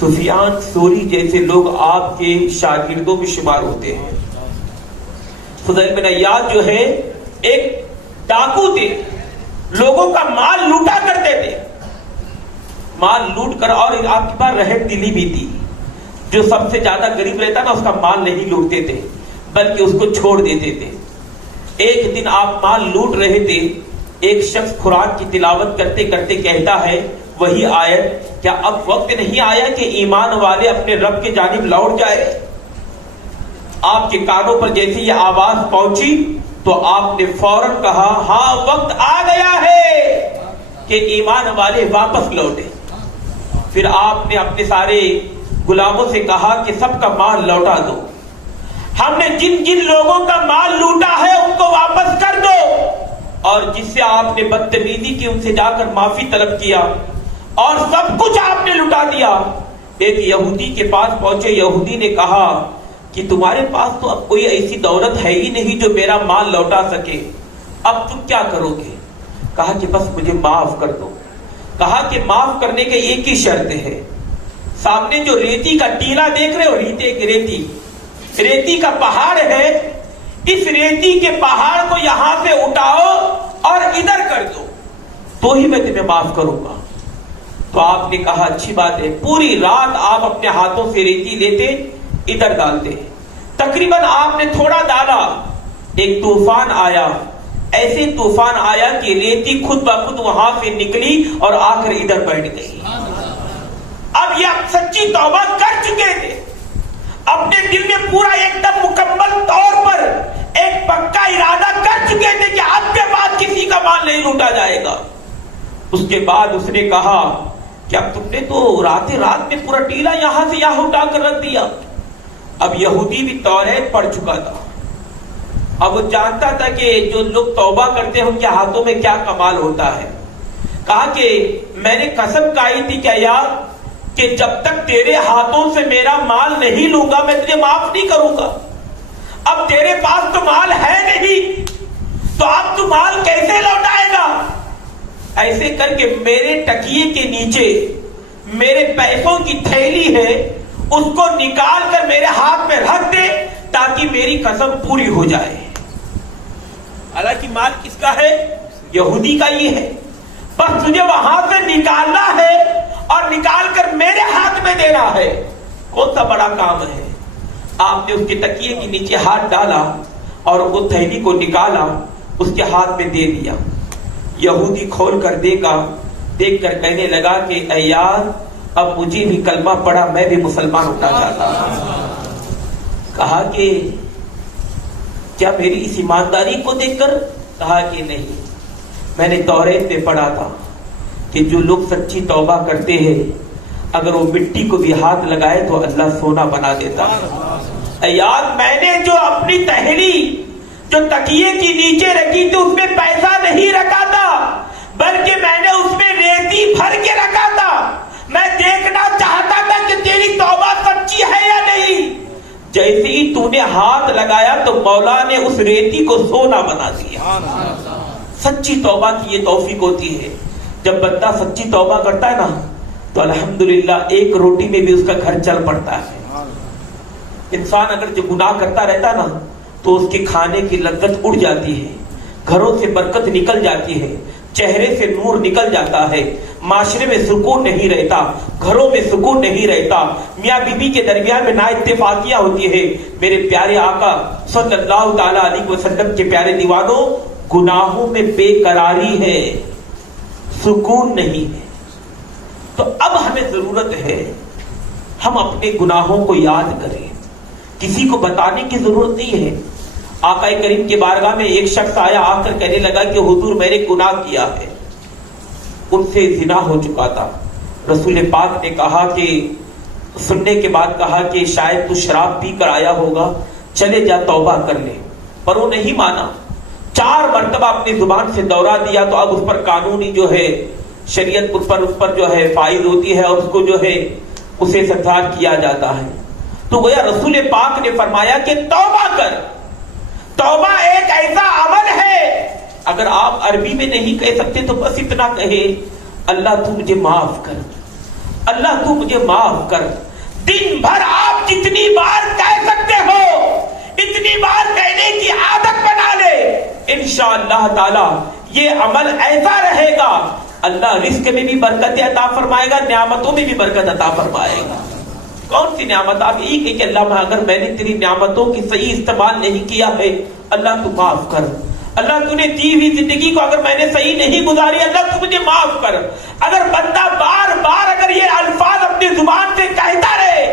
سفیان ثوری جیسے لوگ آپ کے شاگردوں میں شمار ہوتے ہیں۔ فضل بن عیاض جو ہے ایک ڈاکو تھے، لوگوں کا مال لوٹا کرتے تھے، مال لوٹ کر، اور آپ کے پاس رحم دلی بھی تھی۔ جو سب سے زیادہ غریب رہتا نا اس کا مال نہیں لوٹتے تھے بلکہ اس کو چھوڑ دیتے تھے۔ ایک دن آپ مال لوٹ رہے تھے، ایک شخص قرآن کی تلاوت کرتے کرتے کہتا ہے وہی آیت، کیا اب وقت نہیں آیا کہ ایمان والے اپنے رب کے جانب لوٹ جائے؟ آپ کے کانوں پر جیسے یہ آواز پہنچی تو آپ نے فوراً کہا ہاں وقت آ گیا ہے کہ ایمان والے واپس لوٹے۔ پھر آپ نے اپنے سارے غلاموں سے کہا کہ سب کا مال لوٹا دو، ہم نے جن جن لوگوں کا مال لوٹا ہے ان کو واپس کر دو، اور جس سے آپ نے بدتمیزی کی ان سے جا کر معافی طلب کیا، اور سب کچھ آپ نے لٹا دیا۔ ایک یہودی کے پاس پہنچے، یہودی نے کہا کہ تمہارے پاس تو اب کوئی ایسی دولت ہے ہی نہیں جو میرا مال لوٹا سکے، اب تم کیا کرو گے؟ کہا کہ بس مجھے معاف کر دو۔ کہا کہ معاف کرنے کے ایک ہی شرط ہے، سامنے جو ریتی کا ٹیلا دیکھ رہے ہو، ریتی کا پہاڑ ہے، اس ریتی کے پہاڑ کو یہاں سے اٹھاؤ اور ادھر کر دو تو ہی میں تمہیں معاف کروں گا۔ تو آپ نے کہا اچھی بات ہے۔ پوری رات آپ اپنے ہاتھوں سے ریتی لیتے ادھر ڈالتے، تقریباً آپ نے تھوڑا ڈالا، ایک طوفان آیا، ایسے طوفان آیا کہ ریتی خود بخود وہاں سے نکلی اور آ کر ادھر بیٹھ گئی۔ اب یہ سچی توبہ کر چکے تھے، اپنے دل میں پورا ایک دم مکمل طور پر ایک پکا ارادہ کر چکے تھے کہ اب کے بعد کسی کا مال نہیں لوٹا جائے گا۔ اس کے بعد اس نے کہا کہ اب تم نے تو رات میں پورا ٹیلا یہاں سے یہاں اٹھا کر رکھ دیا۔ اب یہودی بھی توریت پڑھ چکا تھا، اب وہ جانتا تھا کہ جو لوگ توبہ کرتے ہیں ان کے ہاتھوں میں کیا کمال ہوتا ہے۔ کہا کہ میں نے قسم کھائی تھی کہ یار کہ جب تک تیرے ہاتھوں سے میرا مال نہیں لوں گا میں تجھے معاف نہیں کروں گا۔ اب تیرے پاس تو مال ہے نہیں تو اب تو مال کیسے لوٹائے گا؟ ایسے کر کے میرے تکیے کے نیچے میرے پیسوں کی تھیلی ہے، اس کو نکال کر میرے ہاتھ میں رکھ دے تاکہ میری قسم پوری ہو جائے۔ حالانکہ مال کس کا ہے؟ یہودی کا ہی ہے، بس تجھے وہاں سے نکالنا ہے اور نکال کر میرے ہاتھ میں دینا ہے۔ کون سا بڑا کام ہے؟ آپ نے اس کے تکیے کے نیچے ہاتھ ڈالا اور وہ تھیلی کو نکالا، اس کے ہاتھ میں دے دیا۔ یہودی کھول کر دیکھ کر کہنے لگا کہ اے یار اب مجھے بھی کلمہ پڑھا، میں بھی مسلمان ہونا چاہتا ہوں۔ کہا کہ کیا میری اس ایمانداری کو دیکھ کر؟ کہا کہ نہیں، میں نے توریت میں پڑھا تھا کہ جو لوگ سچی توبہ کرتے ہیں اگر وہ مٹی کو بھی ہاتھ لگائے تو اللہ سونا بنا دیتا ہے۔ یار میں نے جو اپنی تہلی جو تکیے کی نیچے رکھی تھی اس میں پیسہ نہیں رکھا تھا بلکہ میں نے اس میں ریتی بھر کے رکھا تھا۔ میں دیکھنا چاہتا تھا کہ تیری توبہ سچی ہے یا نہیں۔ جیسے ہی تو نے ہاتھ لگایا تو مولا نے اس ریتی کو سونا بنا دیا۔ سچی توبہ کی یہ توفیق ہوتی ہے، جب بندہ سچی توبہ کرتا ہے نا تو الحمدللہ ایک روٹی میں بھی اس کا گھر چل پڑتا ہے. انسان اگر جو گناہ کرتا رہتا نا تو اس کے کھانے کی لذت اڑ جاتی ہے، گھروں سے برکت نکل جاتی ہے، چہرے سے نور نکل جاتا ہے، معاشرے میں سکون نہیں رہتا، گھروں میں سکون نہیں رہتا، میاں بیوی کے درمیان میں نا اتفاقیاں ہوتی ہے. میرے پیارے آقا صلی اللہ تعالی علیہ وسلم کے پیارے دیوانوں، گناہوں میں بے قراری ہے، سکون نہیں ہے. تو اب ہمیں ضرورت ہے ہم اپنے گناہوں کو یاد کریں. کسی کو بتانے کی ضرورت نہیں ہے. آقا کریم کے بارگاہ میں ایک شخص آیا، آ کر کہنے لگا کہ حضور میں نے گناہ کیا ہے. ان سے زنا ہو چکا تھا. رسول پاک نے کہا کہ سننے کے بعد کہا کہ شاید تو شراب پی کر آیا ہوگا، چلے جا توبہ کر لے. پر وہ نہیں مانا. 4 مرتبہ اپنی زبان سے دورہ دیا تو اب اس پر قانونی جو ہے شریعت اس پر جو ہے فائز ہوتی ہے اور اس کو جو ہے اسے سزا کیا جاتا ہے. تو گویا رسول پاک نے فرمایا کہ توبہ کر. توبہ ایک ایسا عمل ہے، اگر آپ عربی میں نہیں کہہ سکتے تو بس اتنا کہے، اللہ تو مجھے معاف کر، اللہ تو مجھے معاف کر. دن بھر آپ جتنی بار کہہ سکتے ہو اتنی بار کہنے کی عادت بنا لے. انشاءاللہ تعالی یہ عمل ایسا رہے گا، اللہ رزق میں بھی برکت عطا فرمائے گا، نعمتوں میں بھی برکت عطا فرمائے گا. کون سی نعمت؟ آپ یہی کہ اللہ اگر میں نے تیری نعمتوں کی صحیح استعمال نہیں کیا ہے اللہ تو معاف کر. اللہ تو نے دی ہوئی زندگی کو اگر میں نے صحیح نہیں گزاری اللہ تو مجھے معاف کر. اگر بندہ بار بار اگر یہ الفاظ اپنی زبان سے کہتا رہے،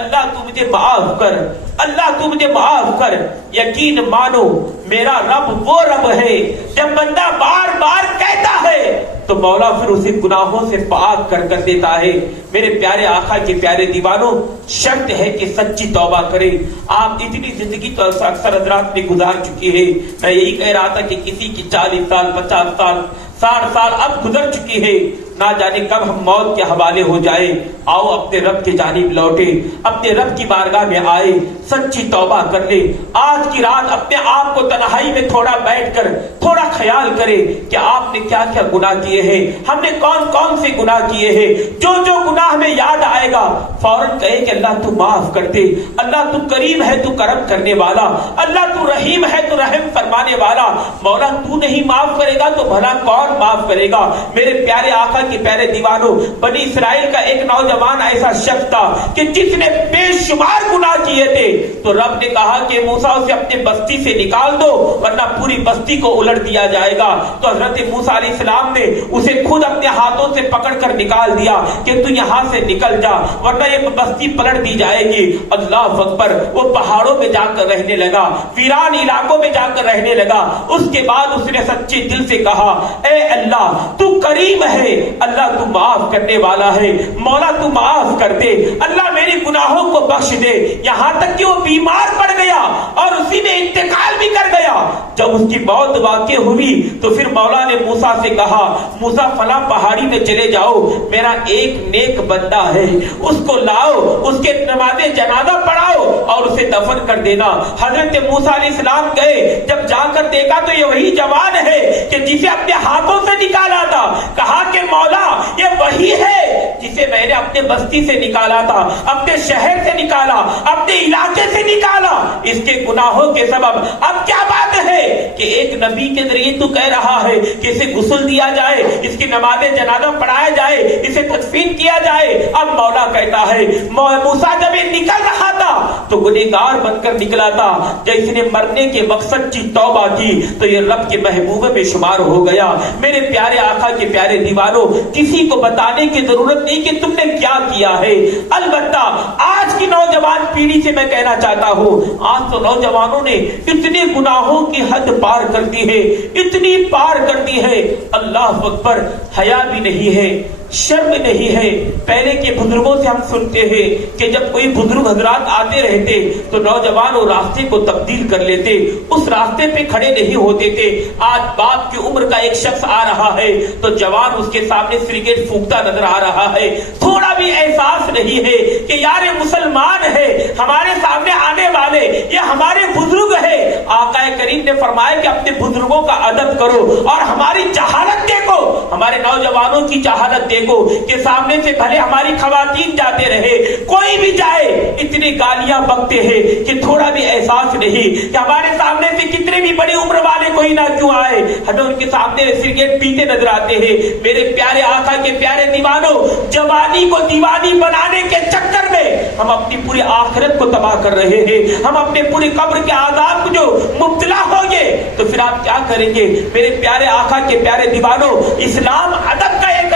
اللہ تو مجھے معاف کر، اللہ تو مجھے معاف کر، یقین مانو میرا رب وہ رب ہے جب بندہ بار بار کہتا ہے تو مولا پھر اسے گناہوں سے پاک کر دیتا ہے. میرے پیارے آقا کے پیارے دیوانوں، شرط ہے کہ سچی توبہ کریں. آپ اتنی زندگی تو اکثر حضرات میں گزار چکی ہے. میں یہی کہہ رہا تھا کہ کسی کی 40 سال 50 سال 60 سال اب گزر چکی ہے، نہ جانے کب ہم موت کے حوالے ہو جائے. آؤ اپنے رب کی جانب لوٹے، اپنے رب کی بارگاہ میں آئے، سچی توبہ کر لے. آج کی رات اپنے آپ کو تنہائی میں تھوڑا بیٹھ کر تھوڑا خیال کرے کہ آپ نے کیا کیا گناہ کیے ہیں، ہم نے کون کون سے گناہ کیے ہیں. جو گناہ ہمیں یاد آئے گا فوراً کہے کہ اللہ تو معاف کر دے، اللہ تو کریم ہے تو کرم کرنے والا، اللہ تو رحیم ہے تو رحم فرمانے والا. مولا تو نہیں معاف کرے گا تو بھلا کون معاف کرے گا. میرے پیارے آقا کے پیارے دیوانوں، بنی اسرائیل کا ایک نوجوان ایسا شخص تھا کہ جس نے بے شمار گناہ کیے تھے تو رب نے کہا کہ موسیٰ اسے اپنے بستی سے نکال دو ورنہ پوری بستی کو الٹ دیا جائے گا. تو حضرت موسیٰ علیہ السلام نے اسے خود اپنے ہاتھوں سے پکڑ کر نکال دیا کہ تو یہاں سے نکل جا ورنہ یہ بستی پلٹ دی جائے گی. اللہ اکبر. وہ پہاڑوں میں جا کر رہنے لگا، ویران علاقوں میں جا کر رہنے لگا. اس کے بعد اس نے سچے دل سے کہا، اے اللہ تو کریم ہے، اللہ تو معاف کرنے والا ہے، مولا تو معاف کر دے، اللہ میرے گناہوں کو بخش دے. یہاں تک کہ وہ بیمار پڑ گیا اور اسی میں انتقال بھی کر گیا. جب اس کی موت واقع ہوئی تو پھر مولا نے موسیٰ سے کہا، موسیٰ فلاں پہاڑی میں چلے جاؤ، میرا ایک نیک بندہ ہے، اس کو لاؤ، اس کے نماز جنازہ پڑھاؤ اور اسے دفن کر دینا. حضرت موسیٰ علیہ السلام گئے، جب جا کر دیکھا تو یہ وہی جوان ہے کہ جسے اپنے ہاتھوں سے نکالا تھا. کہا کہ مولا یہ وہی ہے جسے میں نے اپنے بستی سے نکالا تھا، اپنے شہر سے نکالا، اپنے علاقے سے نکالا، اس کے گناہوں کے سبب. اب کیا بات ہے کہ ایک نبی کے ذریعے تو کہہ رہا ہے کہ اسے غسل دیا جائے، اس کی نماز جنازہ پڑھایا جائے، اسے تدفین کیا جائے. اب مولا کہتا ہے موسیٰ جب یہ نکل رہا تھا تو گنہگار بن کر نکلا تھا، جب اس نے مرنے کے مقصد کی توبہ کی تو یہ رب کے محبوب میں شمار ہو گیا. میرے پیارے آقا کے پیارے دیوانوں، کسی کو بتانے کی ضرورت نہیں کہ تم نے کیا کیا ہے. البتہ آج کی نوجوان پیڑھی سے میں کہنا چاہتا ہوں، آج تو نوجوانوں نے اتنے گناہوں کی حد پار کر دی ہے، اتنی پار کر دی ہے، اللہ اکبر. حیا بھی نہیں ہے، شرم نہیں ہے. پہلے کے بزرگوں سے ہم سنتے ہیں کہ جب کوئی بزرگ حضرات آتے رہتے تو نوجوان وہ راستے کو تبدیل کر لیتے، اس راستے پہ کھڑے نہیں ہوتے تھے. آج باپ کی عمر کا ایک شخص آ رہا ہے تو جوان اس کے سامنے سگریٹ پھونکتا نظر آ رہا ہے. تھوڑا بھی احساس نہیں ہے کہ یار مسلمان ہے، ہمارے سامنے آنے والے یہ ہمارے بزرگ ہے. آقا کریم نے فرمایا کہ اپنے بزرگوں کا ادب کرو اور ہماری جہالت دیکھو ہمارے نوجوانوں کی جہالت دیکھو کہ سامنے سے بھلے ہماری خواتین جاتے رہے، کوئی بھی جائے، اتنی گالیاں بکتے ہیں کہ تھوڑا بھی احساس نہیں کہ ہمارے سامنے سے کتنے بھی بڑی عمر والے کوئی نہ کیوں آئے، ہمیں ان کے سامنے سگریٹ پیتے نظر آتے ہیں۔ میرے پیارے آقا کے پیارے دیوانوں، جوانی کو دیوانی بنانے کے چکر میں ہم اپنی پوری آخرت کو تباہ کر رہے ہیں، ہم اپنے پوری قبر کے عذاب کو جو مبتلا ہوں گے تو پھر آپ کیا کریں گے؟ میرے پیارے آقا کے پیارے دیوانوں، اسلام ادب کا ایک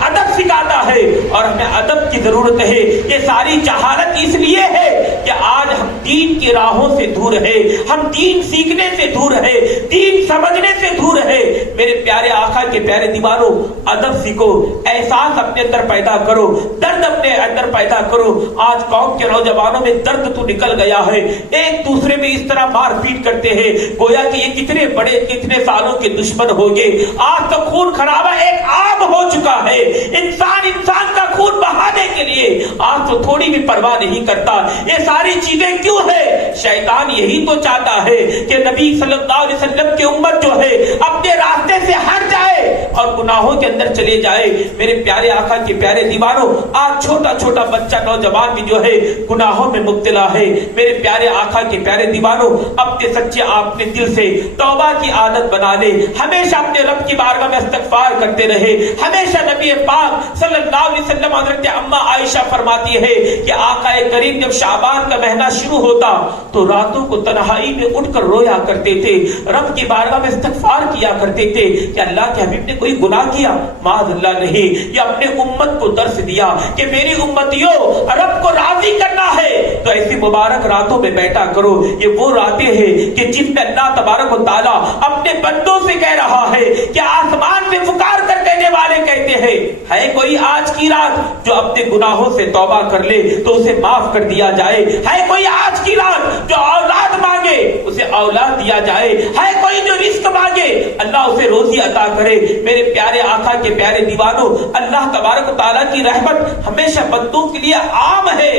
ادب سکھاتا ہے اور ہمیں ادب کی ضرورت ہے۔ یہ ساری جہالت اس لیے ہے کہ آج ہم دین کی راہوں سے دور ہے، ہم دین سیکھنے سے دور ہے، دین سمجھنے سے دور ہے۔ میرے پیارے آقا کے پیارے دیوانوں، ادب سیکھو، احساس اپنے اندر پیدا کرو، درد اپنے اندر پیدا کرو۔ آج قوم کے نوجوانوں میں درد تو نکل گیا ہے، ایک دوسرے میں اس طرح مار پیٹ کرتے ہیں گویا کہ یہ کتنے بڑے کتنے سالوں کے دشمن ہو گئے۔ آج تو خون خرابہ ایک عام ہو چکا ہے، انسان کا خون بہانے کے لیے آج تو تھوڑی بھی پرواہ نہیں کرتا۔ یہ ساری چیزیں کیوں ہے؟ شیطان یہی تو چاہتا ہے کہ نبی صلی اللہ علیہ وسلم کی امت جو ہے اپنے راستے سے ہٹ جائے اور گناہوں کے اندر چلے جائے۔ میرے پیارے آقا کے پیارے دیوانوں، آج چھوٹا چھوٹا بچہ نوجوان بھی جو ہے گناہوں میں مبتلا ہے۔ میرے پیارے آقا کے پیارے دیوانوں، اپنے سچے اپنے دل سے توبہ کی عادت بنا لے، ہمیشہ اپنے رب کی بارگاہ میں استغفار کرتے رہے۔ ہمیشہ نبی پاک صلی اللہ علیہ وسلم حضرت اما عائشہ فرماتی ہے کہ آقا کریم جب شعبان کا مہینہ شروع ہوتا تو راتوں کو تنہائی میں اٹھ کر رویا کرتے تھے، رب کی بارگاہ میں استغفار کیا کرتے تھے کہ اللہ کے حبیب نے کوئی گناہ کیا؟ معاذ اللہ نہیں۔ یہ اپنے امت کو درس دیا کہ میری امتیوں رب کو راضی کرنا ہے تو ایسی مبارک راتوں میں بیٹھا کرو۔ یہ وہ راتیں ہیں کہ جن میں اللہ تبارک و تعالی اپنے بندوں سے کہہ رہا ہے کہ آسمان سے پکار کر کہنے والے کہتے ہیں ہے کوئی آج کی رات جو اپنے گناہوں سے توبہ کر لے تو اسے معاف کر دیا جائے، ہے کوئی آج کی رات جو اولاد مانگے اسے اولاد دیا جائے، ہے کوئی جو رزق مانگے اللہ اسے روزی عطا کرے۔ میرے پیارے آقا کے پیارے دیوانوں، اللہ تبارک و تعالیٰ کی رحمت ہمیشہ بندوں کے لیے عام ہے،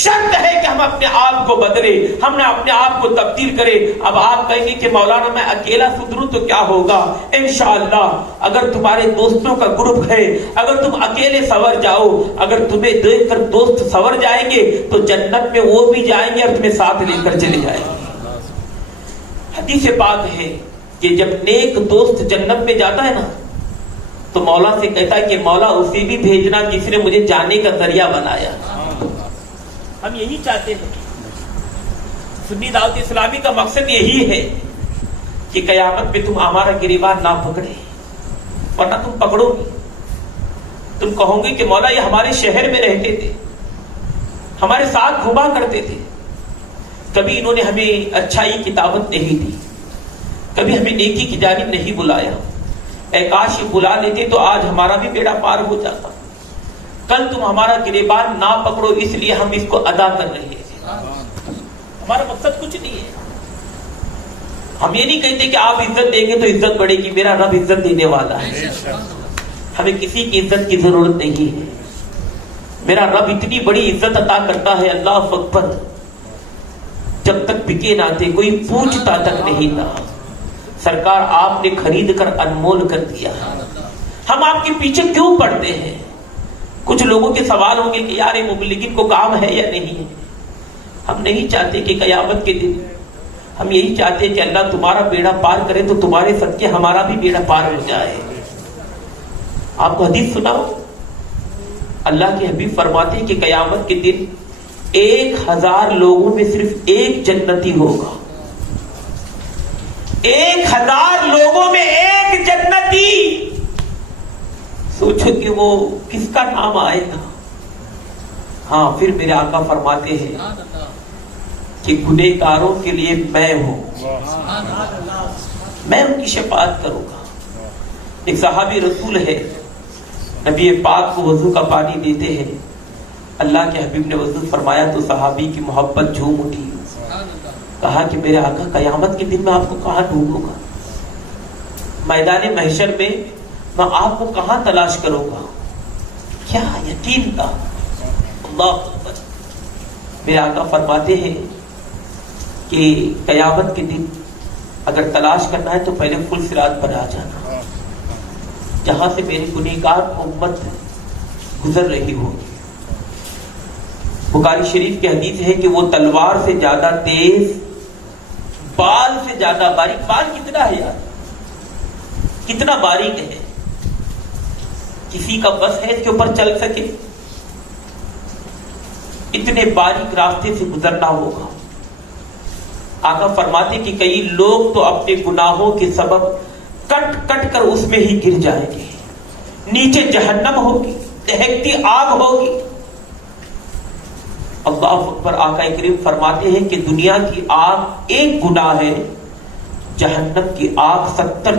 شرط ہے کہ ہم اپنے آپ کو بدلے، ہم نے اپنے آپ کو تبدیل کرے۔ اب آپ کہیں گے کہ مولانا میں اکیلا سدھروں تو کیا ہوگا؟ انشاءاللہ اگر تمہارے دوستوں کا گروپ ہے، اگر تم اکیلے سنور جاؤ، اگر تمہیں دیکھ کر دوست سنور جائیں گے تو جنت میں وہ بھی جائیں گے اور تمہیں ساتھ لے کر چلے جائیں گے۔ حدیث پاک ہے کہ جب نیک دوست جنت میں جاتا ہے نا تو مولا سے کہتا ہے کہ مولا اسے بھی بھیجنا جس نے مجھے جانے کا ذریعہ بنایا۔ ہم یہی چاہتے ہیں، سنی دعوت اسلامی کا مقصد یہی ہے کہ قیامت میں تم ہمارا گریبان نہ پکڑے، ورنہ تم پکڑو گے، تم کہو گے کہ مولا یہ ہمارے شہر میں رہتے تھے، ہمارے ساتھ گھوما کرتے تھے، کبھی انہوں نے ہمیں اچھائی کی دعوت نہیں دی، کبھی ہمیں نیکی کی جانب نہیں بلایا، اے کاش یہ بلا لیتے تو آج ہمارا بھی بیڑا پار ہو جاتا۔ کل تم ہمارا گریبان نہ پکڑو اس لیے ہم اس کو ادا کر رہے ہیں، ہمارا مقصد کچھ نہیں ہے۔ ہم یہ نہیں کہتے کہ آپ عزت دیں گے تو عزت بڑھے گی، میرا رب عزت دینے والا ہے، ہمیں کسی کی عزت کی ضرورت نہیں ہے۔ میرا رب اتنی بڑی عزت عطا کرتا ہے، اللہ اکبر، جب تک بکے نہ تھے کوئی پوچھتا تک نہیں تھا، سرکار آپ نے خرید کر انمول کر دیا، ہم آپ کے پیچھے کیوں پڑتے ہیں؟ کچھ لوگوں کے سوال ہوں گے کہ یار یہ مبلغین کو کام ہے یا نہیں ہے۔ ہم نہیں چاہتے کہ قیامت کے دن، ہم یہی چاہتے کہ اللہ تمہارا بیڑا پار کرے تو تمہارے صدقے ہمارا بھی بیڑا پار ہو جائے۔ آپ کو حدیث سناؤ، اللہ کے حبیب فرماتے ہیں کہ قیامت کے دن 1000 لوگوں میں صرف ایک جنتی ہوگا، 1000 لوگوں میں ایک جنتی۔ سوچو کہ وہ کس کا نام آئے گا؟ ہاں پھر میرے آقا فرماتے ہیں کہ گنہگاروں کے لیے میں ہوں، میں ان کی شفاعت کروں گا۔ ایک صحابی رسول ہے، نبی پاک کو وضو کا پانی دیتے ہیں، اللہ کے حبیب نے وضو فرمایا تو صحابی کی محبت جھوم اٹھی، کہا کہ میرے آقا قیامت کے دن میں آپ کو کہاں ڈھونڈوں گا؟ میدان محشر میں میں آپ کو کہاں تلاش کروں گا؟ کیا یقین تھا، اللہ اکبر۔ میرے آقا فرماتے ہیں کہ قیامت کے دن اگر تلاش کرنا ہے تو پہلے فل صراط پر آ جانا، جہاں سے میری گنہگار امت گزر رہی ہوگی۔ بخاری شریف کی حدیث ہے کہ وہ تلوار سے زیادہ تیز، بال سے زیادہ باریک۔ بال کتنا ہے یار، کتنا باریک ہے، کسی کا بس ہے اس کے اوپر چل سکے؟ اتنے باریک راستے سے گزرنا ہوگا۔ آقا فرماتے کہ کئی لوگ تو اپنے گناہوں کے سبب کٹ کٹ کر اس میں ہی گر جائیں گے، نیچے جہنم ہوگی، دہکتی آگ ہوگی۔ اللہ اکبر۔ آقا کریم فرماتے ہیں کہ دنیا کی آگ ایک گناہ ہے، جہنم کی آگ 70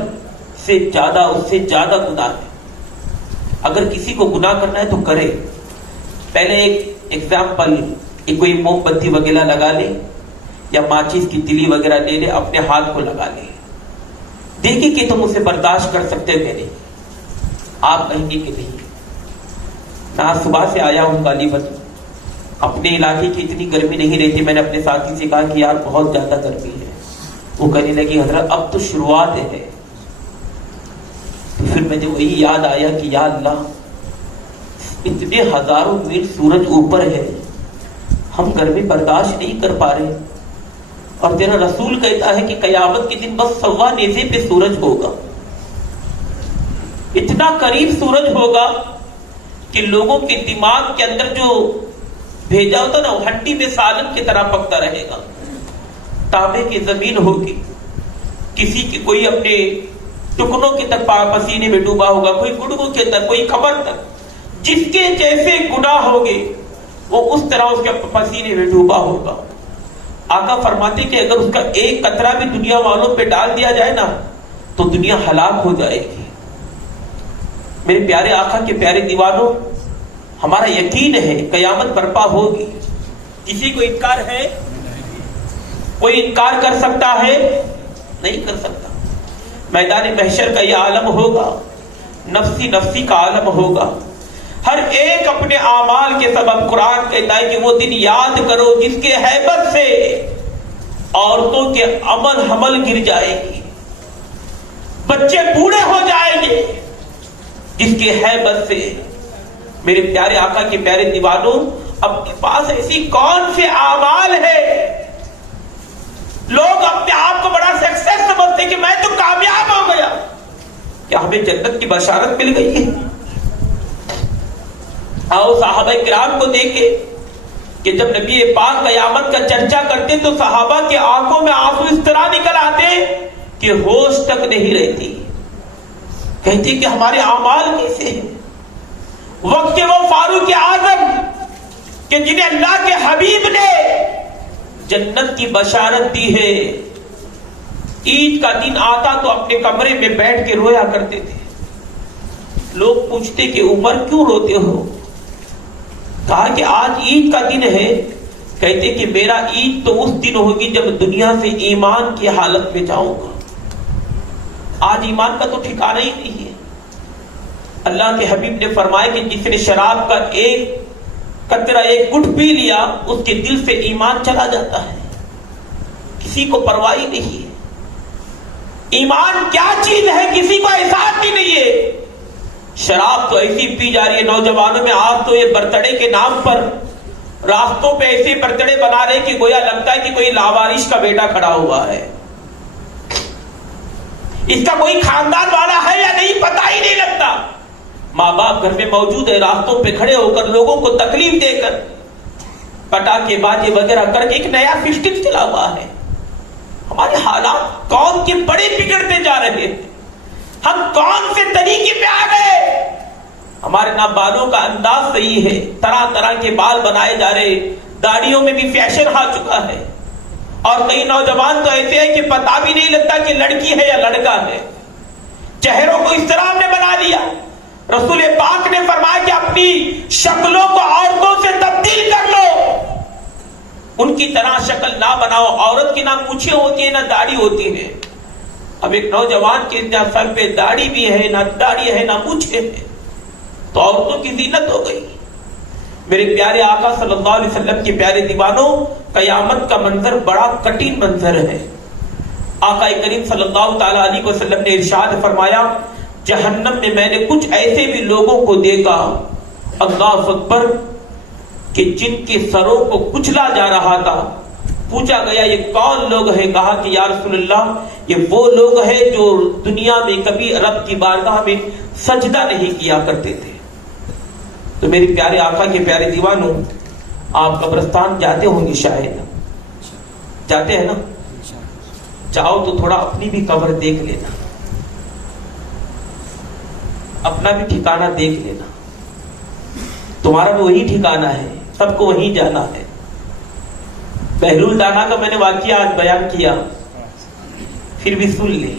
سے زیادہ، اس سے زیادہ گناہ ہے۔ اگر کسی کو گناہ کرنا ہے تو کرے، پہلے ایک ایگزامپل، کوئی موم بتی وغیرہ لگا لے یا ماچس کی تلی وغیرہ لے لے، اپنے ہاتھ کو لگا لے، دیکھیں کہ تم اسے برداشت کر سکتے ہو کہ نہیں۔ آپ کہیں گے کہ نہیں، میں آج صبح سے آیا ہوں غالباً، اپنے علاقے کی اتنی گرمی نہیں رہتی۔ میں نے اپنے ساتھی سے کہا کہ یار بہت زیادہ گرمی ہے، وہ کہنے لگی حضرت اب تو شروعات ہے۔ تو پھر مجھے وہی یاد آیا کہ یا اللہ، اتنے ہزاروں میل سورج اوپر ہے، ہم گرمی برداشت نہیں کر پا رہے، اور تیرا رسول کہتا ہے کہ قیامت کے دن بس 1.25 نیزے پہ سورج ہوگا، اتنا قریب سورج ہوگا کہ لوگوں کے دماغ کے اندر جو بھیجا ہوتا نا، وہ ہڈی میں سالن کی طرح پکتا رہے گا۔ تانبے کی زمین ہوگی، کسی کی کوئی اپنے ٹکنوں کے تک پسینے میں ڈوبا ہوگا، کوئی گڑگوں کے تک، کوئی کمر تک، جس کے جیسے گناہ ہوگے وہ اس طرح اس کے پسینے میں ڈوبا ہوگا۔ آقا فرماتے کہ اگر اس کا ایک قطرہ بھی دنیا والوں پہ ڈال دیا جائے نا تو دنیا ہلاک ہو جائے گی۔ میرے پیارے آقا کے پیارے دیوانوں، ہمارا یقین ہے قیامت برپا ہوگی۔ کسی کو انکار ہے؟ کوئی انکار کر سکتا ہے؟ نہیں کر سکتا۔ میدان محشر کا یہ عالم ہوگا، نفسی نفسی کا عالم ہوگا، ہر ایک اپنے اعمال کے سبب۔ قرآن کہتا ہے کہ وہ دن یاد کرو جس کے ہیبت سے عورتوں کے عمل حمل گر جائے گی، بچے بوڑھے ہو جائیں گے، جس کے ہیبت سے۔ میرے پیارے آقا کے پیارے دیوانوں، اب کے پاس ایسی کون سے اعمال ہے؟ لوگ اپنے آپ کو بڑا سکسیس سمجھتے کہ میں تو کامیاب ہو گیا۔ کیا ہمیں جنت کی بشارت مل گئی ہے؟ آؤ صحابہ کرام کو دیکھیں کہ جب نبی پاک قیامت کا چرچا کرتے تو صحابہ کے آنکھوں میں آنسو اس طرح نکل آتے کہ ہوش تک نہیں رہتی، کہتے کہ ہمارے اعمال کیسے ہیں۔ وقت کے وہ فاروق اعظم کہ جنہیں اللہ کے حبیب نے جنت کی بشارت دی ہے، عید کا دن آتا تو اپنے کمرے میں بیٹھ کے رویا کرتے تھے۔ لوگ پوچھتے کہ عمر کیوں روتے ہو؟ کہا کہ آج عید کا دن ہے۔ کہتے کہ میرا عید تو اس دن ہوگی جب دنیا سے ایمان کی حالت میں جاؤں گا۔ آج ایمان کا تو ٹھکانہ ہی نہیں ہے۔ اللہ کے حبیب نے فرمایا کہ جس نے شراب کا ایک قطرہ، ایک گھٹ پی لیا، اس کے دل سے ایمان چلا جاتا ہے، کسی کو پرواہ نہیں ہے۔ ایمان کیا چیز ہے کسی کو احساس ہی نہیں ہے۔ شراب تو ایسی پی جا رہی ہے نوجوانوں میں۔ آج تو یہ برتھڈے کے نام پر راستوں پہ ایسے برتھڈے بنا رہے کہ گویا لگتا ہے کہ کوئی لاوارث کا بیٹا کھڑا ہوا ہے، اس کا کوئی خاندان والا ہے یا نہیں پتہ ہی نہیں لگتا۔ ماں باپ گھر میں موجود ہے، راستوں پہ کھڑے ہو کر لوگوں کو تکلیف دے کر پٹاخے بازی وغیرہ کر کے ایک نیا فسٹک چلا ہوا ہے۔ ہمارے حالات قوم کے بڑے بگڑتے جا رہے ہیں۔ ہم کون سے طریقے پہ آ گئے؟ ہمارے نہ بالوں کا انداز صحیح ہے، طرح طرح کے بال بنائے جا رہے، داڑھیوں میں بھی فیشن آ چکا ہے، اور کئی نوجوان تو ایسے ہیں کہ پتہ بھی نہیں لگتا کہ لڑکی ہے یا لڑکا ہے۔ چہروں کو اس طرح ہم نے بنا لیا۔ رسول پاک نے فرمایا کہ اپنی شکلوں کو عورتوں سے تبدیل کر لو، ان کی طرح شکل نہ بناؤ۔ عورت کی نہ مونچھیں ہوتی ہیں نہ داڑھی ہوتی ہے۔ اب ایک نوجوان کے سر پہ داڑھی بھی ہے، نہ داڑھی ہے نہ مونچھیں ہے، تو عورتوں کی زینت ہو گئی۔ میرے پیارے آقا صلی اللہ علیہ وسلم کے پیارے دیوانوں، قیامت کا منظر بڑا کٹھن منظر ہے۔ آقا کریم صلی اللہ تعالی علیہ وسلم نے ارشاد فرمایا، جہنم میں نے کچھ ایسے بھی لوگوں کو دیکھا، اللہ اکبر، کہ جن کے سروں کو کچلا جا رہا تھا۔ پوچھا گیا یہ کون لوگ ہیں؟ کہا کہ یا رسول اللہ یہ وہ لوگ ہیں جو دنیا میں کبھی رب کی بارگاہ میں سجدہ نہیں کیا کرتے تھے۔ تو میرے پیارے آقا کے پیارے دیوانوں، آپ قبرستان جاتے ہوں گے، شاید جاتے ہیں نا؟ جاؤ تو تھوڑا اپنی بھی قبر دیکھ لینا، اپنا بھی ٹھکانہ دیکھ لینا۔ تمہارا بھی وہی ٹھکانہ ہے، سب کو وہیں جانا ہے۔ بہلول دانا کا میں نے واقعہ آج بیان کیا، پھر بھی سن لیں۔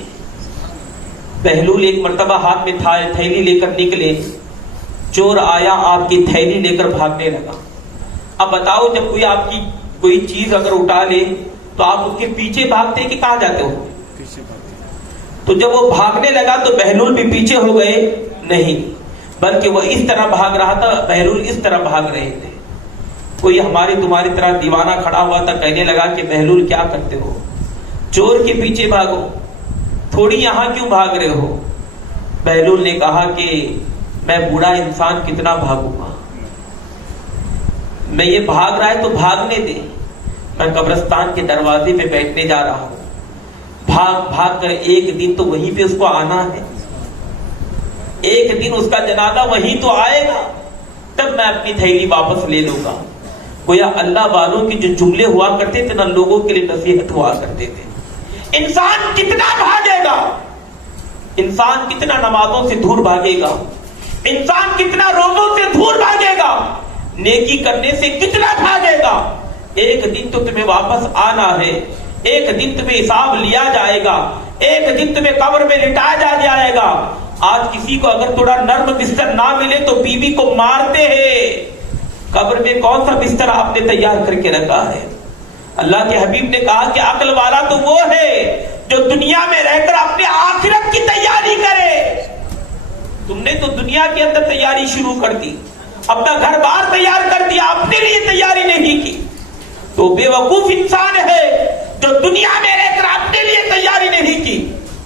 بہلول ایک مرتبہ ہاتھ میں تھیلی لے کر نکلے، چور آیا، آپ کی تھیلی لے کر بھاگنے لگا۔ اب بتاؤ، جب کوئی آپ کی کوئی چیز اگر اٹھا لے تو آپ اس کے پیچھے بھاگتے کہ کہاں جاتے ہو؟ تو جب وہ بھاگنے لگا تو بہلول بھی پیچھے ہو گئے؟ نہیں، بلکہ وہ اس طرح بھاگ رہا تھا، بہلول اس طرح بھاگ رہے تھے۔ کوئی ہماری تمہاری طرح دیوانہ کھڑا ہوا تھا، کہنے لگا کہ بہلول کیا کرتے ہو، چور کے پیچھے بھاگو، تھوڑی یہاں کیوں بھاگ رہے ہو؟ بہلول نے کہا کہ میں بوڑھا انسان کتنا بھاگوں گا، میں یہ بھاگ رہا ہے تو بھاگنے دے، میں قبرستان کے دروازے پہ بیٹھنے جا رہا ہوں، بھاگ بھاگ کر ایک دن تو وہیں پہ اس کو آنا ہے، ایک دن اس کا جنازہ وہیں تو آئے گا، تب میں اپنی تھیلی واپس لے لوں گا۔ گویا اللہ والوں کی جو جملے ہوا کرتے تھے نا، لوگوں کے لیے نصیحت ہوا کرتے تھے۔ انسان کتنا بھاگے گا، انسان کتنا نمازوں سے دور بھاگے گا، انسان کتنا روزوں سے دور بھاگے گا، نیکی کرنے سے کتنا بھاگے گا، ایک دن تو تمہیں واپس آنا ہے، ایک دن تمہیں حساب لیا جائے گا، ایک دن تمہیں قبر میں لٹایا جائے گا۔ آج کسی کو اگر تھوڑا نرم بستر نہ ملے تو بیوی کو مارتے ہیں، قبر میں کون سا بستر آپ نے تیار کر کے رکھا ہے؟ اللہ کے حبیب نے کہا کہ عقل والا تو وہ ہے جو دنیا میں رہ کر اپنے آخرت کی تیاری کرے۔ تم نے تو دنیا کے اندر تیاری شروع کر دی، اپنا گھر بار تیار کر دیا، اپنے لیے تیاری نہیں کی، تو بے وقوف انسان ہے جو دنیا میں رہ کر اپنے لیے تیاری نہیں کی۔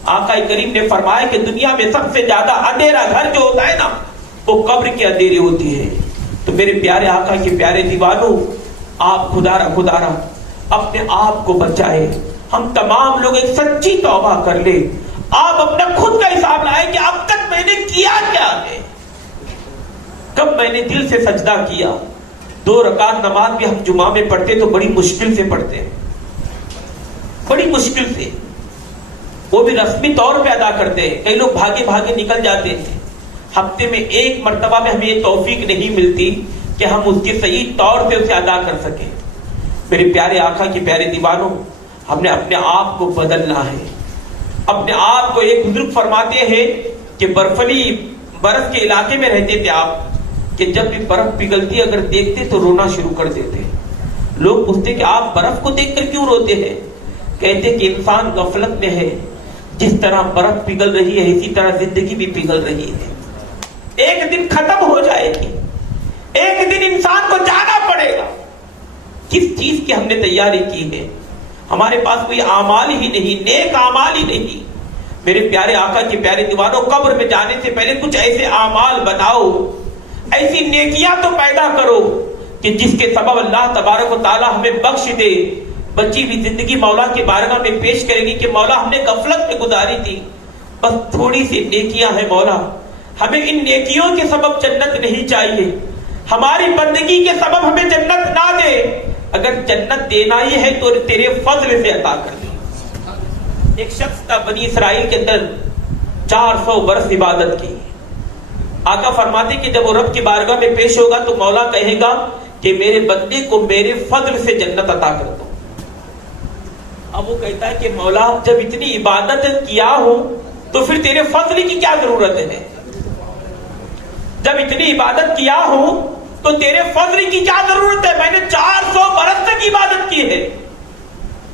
آقا کریم نے فرمایا کہ دنیا میں سب سے زیادہ اندھیرا گھر جو ہوتا ہے نا، وہ قبر کے اندھیرے ہوتی ہے۔ تو میرے پیارے آقا کے پیارے دیوانوں، آپ خدا را اپنے آپ کو بچائے۔ ہم تمام لوگ ایک سچی توبہ کر لیں، آپ اپنا خود کا حساب لائیں کہ اب تک میں نے کیا کیا ہے، کب میں نے دل سے سجدہ کیا۔ 2 رکعت نماز بھی ہم جمعہ میں پڑھتے تو بڑی مشکل سے پڑھتے ہیں، بڑی مشکل سے، وہ بھی رسمی طور پہ ادا کرتے ہیں، کئی لوگ بھاگے بھاگے نکل جاتے ہیں۔ ہفتے میں 1 مرتبہ میں ہمیں یہ توفیق نہیں ملتی کہ ہم اس کے صحیح طور پہ اسے ادا کر سکیں۔ میرے پیارے آقا کے پیارے دیوانوں، ہم نے اپنے آپ کو بدلنا ہے، اپنے آپ کو۔ ایک بزرگ فرماتے ہیں کہ برف کے علاقے میں رہتے تھے آپ، کہ جب بھی برف پگھلتی اگر دیکھتے تو رونا شروع کر دیتے۔ لوگ پوچھتے کہ آپ برف کو دیکھ کر کیوں روتے ہیں؟ کہتے کہ انسان غفلت میں ہے، جس طرح برف پگھل رہی ہے اسی طرح زندگی بھی پگھل رہی ہے، ایک دن ختم ہو جائے گی، ایک دن انسان کو جانا پڑے گا۔ کس چیز کی ہم نے تیاری کی ہے؟ ہمارے پاس کوئی اعمال ہی نہیں، نیک اعمال ہی نہیں۔ میرے پیارے آقا کے پیارے دیوانوں، قبر میں جانے سے پہلے کچھ ایسے اعمال بناؤ، ایسی نیکیاں تو پیدا کرو کہ جس کے سبب اللہ تبارک و تعالی ہمیں بخش دے، بچی ہوئی زندگی مولا کے بارگاہ میں پیش کرے گی کہ مولا ہم نے غفلت میں گزاری تھی، بس تھوڑی سی نیکیاں ہیں مولا، ہمیں ان نیکیوں کے سبب جنت نہیں چاہیے، ہماری بندگی کے سبب ہمیں جنت نہ دے، اگر جنت دینا ہی ہے تو تیرے فضل سے عطا کر دے۔ ایک شخص تھا بنی اسرائیل کے اندر، 400 برس عبادت کی۔ آقا فرماتے کہ جب وہ رب کی بارگاہ میں پیش ہوگا تو مولا کہے گا کہ میرے بندے کو میرے فضل سے جنت عطا کر دو۔ اب وہ کہتا ہے کہ مولا جب اتنی عبادت کیا ہوں تو پھر تیرے فضل کی کیا ضرورت ہے؟ جب اتنی عبادت کیا ہوں تو تیرے فضل کی کیا ضرورت ہے؟ میں نے 400 برس تک عبادت کی ہے۔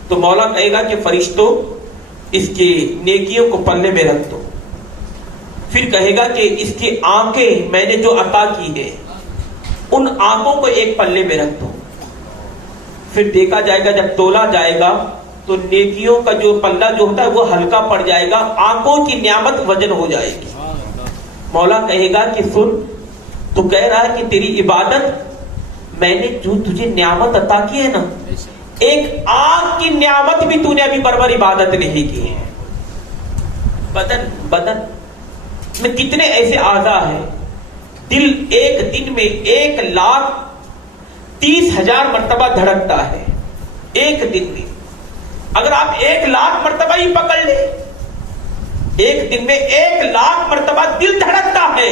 تو مولا کہے گا کہ فرشتوں اس کی نیکیوں کو پلے میں رکھ دو، پھر کہے گا کہ اس کی آنکھیں میں نے جو عطا کی ہے ان آنکھوں کو ایک پلے میں رکھ دو۔ پھر دیکھا جائے گا، جب تولا جائے گا تو نیکیوں کا جو پلہ جو ہوتا ہے وہ ہلکا پڑ جائے گا، آنکھوں کی نعمت وزن ہو جائے گی۔ مولا کہے گا کہ سن، تو کہہ رہا ہے کہ تیری عبادت میں نے جو تجھے نعمت عطا کی ہے نا، ایک آنکھ کی نعمت بھی تو نے ابھی برابر عبادت نہیں کی ہے. بدن میں کتنے ایسے اعضاء ہیں. دل ایک دن میں 1,30,000 مرتبہ دھڑکتا ہے ایک دن میں. اگر آپ 1,00,000 مرتبہ ہی پکڑ لیں، ایک دن میں 1,00,000 مرتبہ دل دھڑکتا ہے.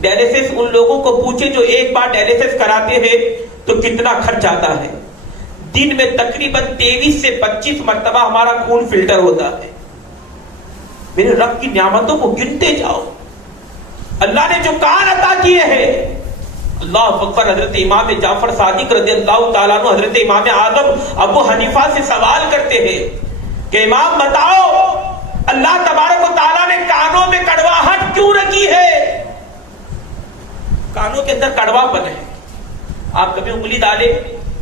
ڈائلیسس ان لوگوں کو پوچھے جو ایک بار ڈائلیسس کراتے ہیں تو کتنا خرچ آتا ہے. دن میں تقریباً 23 سے 25 مرتبہ ہمارا خون فلٹر ہوتا ہے. میرے رب کی نعمتوں کو گنتے جاؤ. اللہ نے جو کان عطا کیے ہیں، اللہ اکبر. حضرت امام جعفر صادق رضی اللہ تعالیٰ عنہ حضرت امام اعظم ابو حنیفہ سے سوال کرتے ہیں کہ امام بتاؤ، اللہ تبارک و تعالیٰ نے کانوں میں کڑواہٹ کیوں رکھی ہے؟ کانوں کے اندر کڑوا پن ہے. آپ کبھی انگلی ڈالے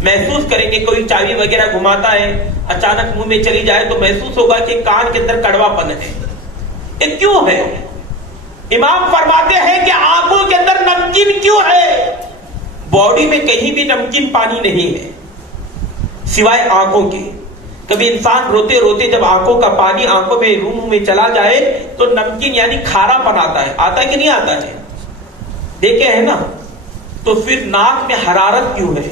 محسوس کریں گے، کوئی چابی وغیرہ گھماتا ہے اچانک منہ میں چلی جائے تو محسوس ہوگا کہ کان کے اندر کڑوا پن ہے. یہ کیوں ہے؟ امام فرماتے ہیں کہ آنکھوں کے اندر نمکین کیوں ہے؟ باڈی میں کہیں بھی نمکین پانی نہیں ہے سوائے آنکھوں کے. کبھی انسان روتے روتے جب آنکھوں کا پانی آنکھوں میں منہ میں چلا جائے تو نمکین یعنی کھارا پن آتا ہے. آتا ہے کہ نہیں آتا ہے؟ دیکھے ہیں نا. تو پھر ناک میں حرارت کیوں ہے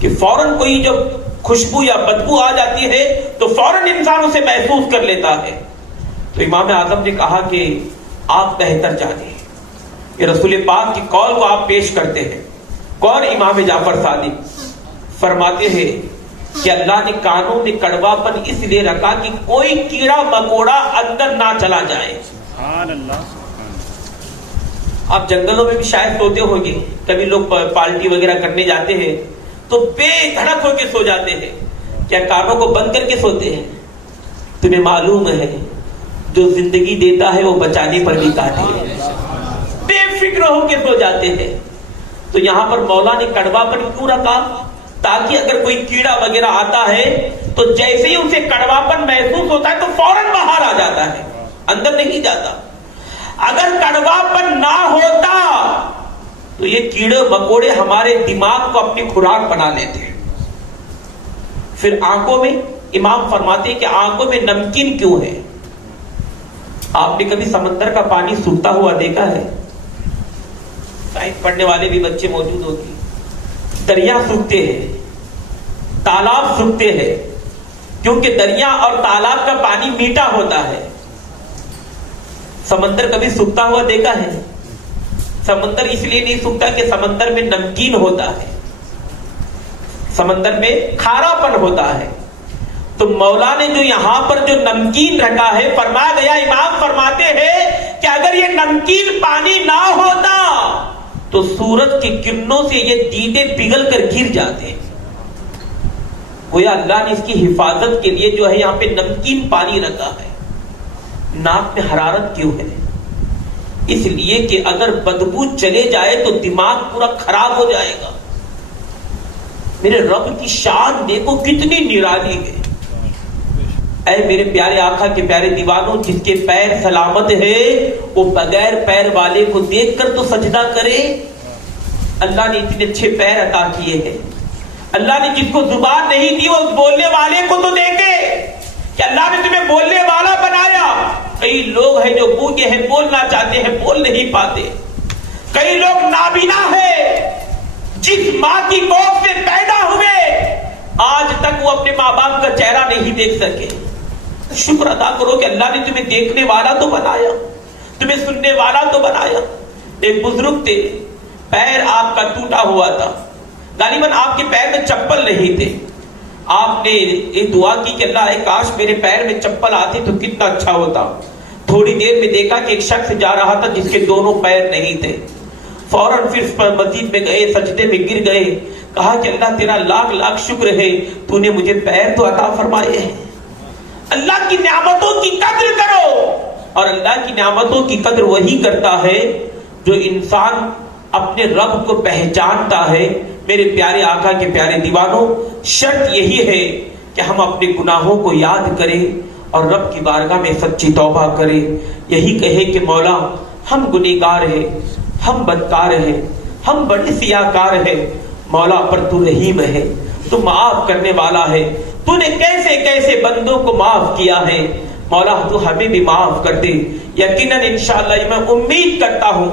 کہ فوراً کوئی جب خوشبو یا بدبو آ جاتی ہے تو فوراً انسان اسے محسوس کر لیتا ہے. تو امام اعظم نے کہا کہ آپ بہتر جانیں. یہ رسول پاک کی قول کو آپ پیش کرتے ہیں. کون؟ امام جعفر صادق فرماتے ہیں کہ اللہ نے کانوں میں کڑوا پن اس لیے رکھا کہ کوئی کیڑا مکوڑا اندر نہ چلا جائے. سبحان اللہ. آپ جنگلوں میں بھی شاید سوتے ہوں گے، کبھی لوگ پارٹی وغیرہ کرنے جاتے ہیں تو بے دھڑک ہو کے سو جاتے ہیں. کیا کانوں کو بند کر کے سوتے ہیں؟ تمہیں معلوم ہے جو زندگی دیتا ہے وہ بچانے پر بھی قادر ہے. بے فکر ہو کے سو جاتے ہیں. تو یہاں پر مولا نے کڑوا پن کیوں رکھا؟ تاکہ اگر کوئی کیڑا وغیرہ آتا ہے تو جیسے ہی اسے کڑوا پن محسوس ہوتا ہے تو فوراً باہر آ جاتا ہے، اندر نہیں جاتا. اگر کڑوا پن نہ ہوتا تو یہ کیڑے مکوڑے ہمارے دماغ کو اپنی خوراک بنا لیتے ہیں. پھر آنکھوں میں امام فرماتے ہیں کہ آنکھوں میں نمکین کیوں ہے؟ آپ نے کبھی سمندر کا پانی سوکھتا ہوا دیکھا ہے؟ سائنس پڑھنے والے بھی بچے موجود ہوگی. دریا سوکھتے ہیں، تالاب سوکھتے ہیں، کیونکہ دریا اور تالاب کا پانی میٹھا ہوتا ہے. سمندر کبھی سوکھتا ہوا دیکھا ہے؟ سمندر اس لیے نہیں سوکھتا کہ سمندر میں نمکین ہوتا ہے، سمندر میں کھارا پن ہوتا ہے. تو مولا نے جو یہاں پر جو نمکین رکھا ہے، فرمایا گیا، امام فرماتے ہیں کہ اگر یہ نمکین پانی نہ ہوتا تو سورج کی کرنوں سے یہ دیدے پگھل کر گر جاتے. گویا اللہ نے اس کی حفاظت کے لیے جو ہے یہاں پہ نمکین پانی رکھا ہے. ناک میں حرارت کیوں ہے؟ اس لیے کہ اگر بدبو چلے جائے تو دماغ پورا خراب ہو جائے گا. میرے رب کی شان دیکھو کتنی نرالی ہے. اے میرے پیارے آقا کے پیارے دیوانوں، جس کے پیر سلامت ہے وہ بغیر پیر والے کو دیکھ کر تو سجدہ کرے. اللہ نے اتنے اچھے پیر عطا کیے ہیں. اللہ نے جس کو زبان نہیں دی وہ بولنے والے کو تو دیکھے کہ اللہ نے تمہیں بولنے والا بنایا. کئی لوگ ہیں جو گونگے ہیں، بولنا چاہتے ہیں بول نہیں پاتے. کئی لوگ نابینا ہیں، جس ماں کی کوکھ سے پیدا ہوئے آج تک وہ اپنے ماں باپ کا چہرہ نہیں دیکھ سکے. شکر ادا کرو کہ اللہ نے تمہیں دیکھنے والا تو بنایا، تمہیں سننے والا تو بنایا. ایک بزرگ تھے، پیر آپ کا ٹوٹا ہوا تھا، غالباً آپ کے پیر میں چپل نہیں تھے. آپ نے ایک دعا کی کہ اللہ کاش میرے پیر میں چپل آتی تو کتنا اچھا ہوتا. تھوڑی دیر میں دیکھا کہ ایک شخص جا رہا تھا جس کے دونوں پیر نہیں تھے. فوراً پھر مسجد میں گئے، سجدے میں گر گئے، کہا کہ اللہ تیرا لاکھ لاکھ شکر ہے، تو نے مجھے پیر تو عطا فرمائے ہیں. اللہ کی نعمتوں کی قدر کرو. اور اللہ کی نعمتوں کی قدر وہی کرتا ہے جو انسان اپنے رب کو پہچانتا ہے. میرے پیارے آقا کے پیارے دیوانوں، شرط یہی ہے کہ ہم اپنے گناہوں کو یاد کریں اور رب کی بارگاہ میں سچی توبہ کریں. یہی کہے کہ مولا ہم گنہگار ہیں، ہم بدکار ہیں، ہم بڑے سیاہکار ہیں، مولا پر تو رحیم ہے، تو معاف کرنے والا ہے، تو نے کیسے کیسے بندوں کو معاف کیا ہے، مولا تو ہمیں بھی معاف کر دے۔ یقیناً انشاءاللہ میں امید کرتا ہوں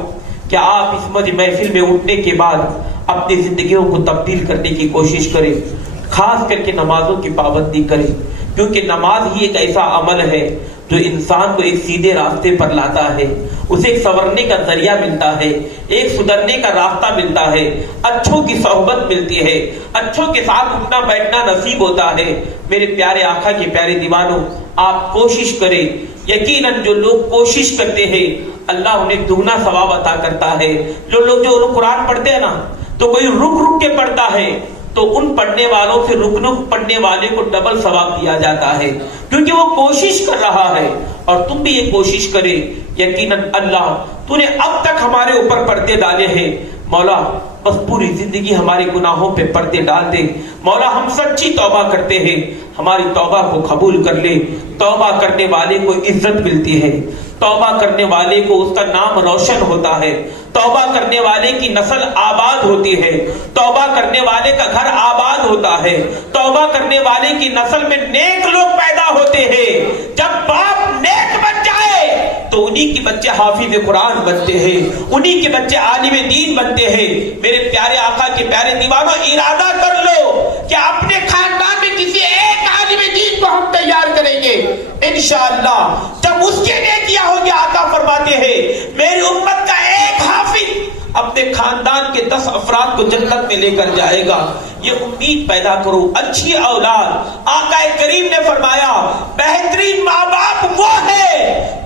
کہ آپ اس محفل میں اٹھنے کے بعد اپنی زندگیوں کو تبدیل کرنے کی کوشش کریں، خاص کر کے نمازوں کی پابندی کریں، کیونکہ نماز ہی ایک ایسا عمل ہے جو انسان کو ایک سیدھے راستے پر لاتا ہے، اسے ایک سنورنے کا ذریعہ ملتا ہے، ایک سدھرنے کا راستہ ملتا ہے، اچھوں کی صحبت ملتی ہے، اچھوں کے ساتھ اٹھنا بیٹھنا نصیب ہوتا ہے۔ میرے پیارے آقا کے پیارے دیوانوں، آپ کوشش کریں، یقیناً جو لوگ کوشش کرتے ہیں اللہ انہیں دگنا ثواب عطا کرتا ہے۔ جو لوگ قرآن پڑھتے ہیں نا تو کوئی رک رک کے پڑھتا ہے تو ان پڑھنے والوں سے رک پڑھنے والے کو ڈبل ثواب دیا جاتا ہے، کیونکہ وہ کوشش کر رہا ہے۔ اور تم بھی یہ کوشش کرے، یقیناً اللہ تو نے اب تک ہمارے اوپر پردے ڈالے ہیں، مولا بس پوری زندگی ہمارے گناہوں پہ پردے ڈال دے۔ مولا ہم سچی توبہ کرتے ہیں، ہماری توبہ کو قبول کر لے۔ توبہ کرنے والے کو عزت ملتی ہے، توبہ کرنے والے کو اس کا نام روشن ہوتا ہے، توبہ کرنے والے کی نسل آباد ہوتی ہے، توبہ کرنے والے کا گھر آباد ہوتا ہے، توبہ کرنے والے کی نسل میں نیک لوگ پیدا ہوتے ہیں۔ جب باپ نیک بن جائے تو انہی کے بچے حافظ قرآن بنتے ہیں، انہی کے بچے عالم دین بنتے ہیں۔ میرے پیارے آقا کے پیارے دیوانوں، ارادہ کر لو کہ اپنے خاندان میں کسی ایک عالم دین کو ہم تیار کریں گے انشاءاللہ۔ جب اس کے نیکیاں ہوں گے، آقا فرماتے ہیں میری امت کا ایک حافظ اپنے خاندان کے 10 افراد کو جنت میں لے کر جائے گا۔ یہ امید پیدا کرو، اچھی اولاد۔ آقا کریم نے فرمایا بہترین ماں باپ وہ ہے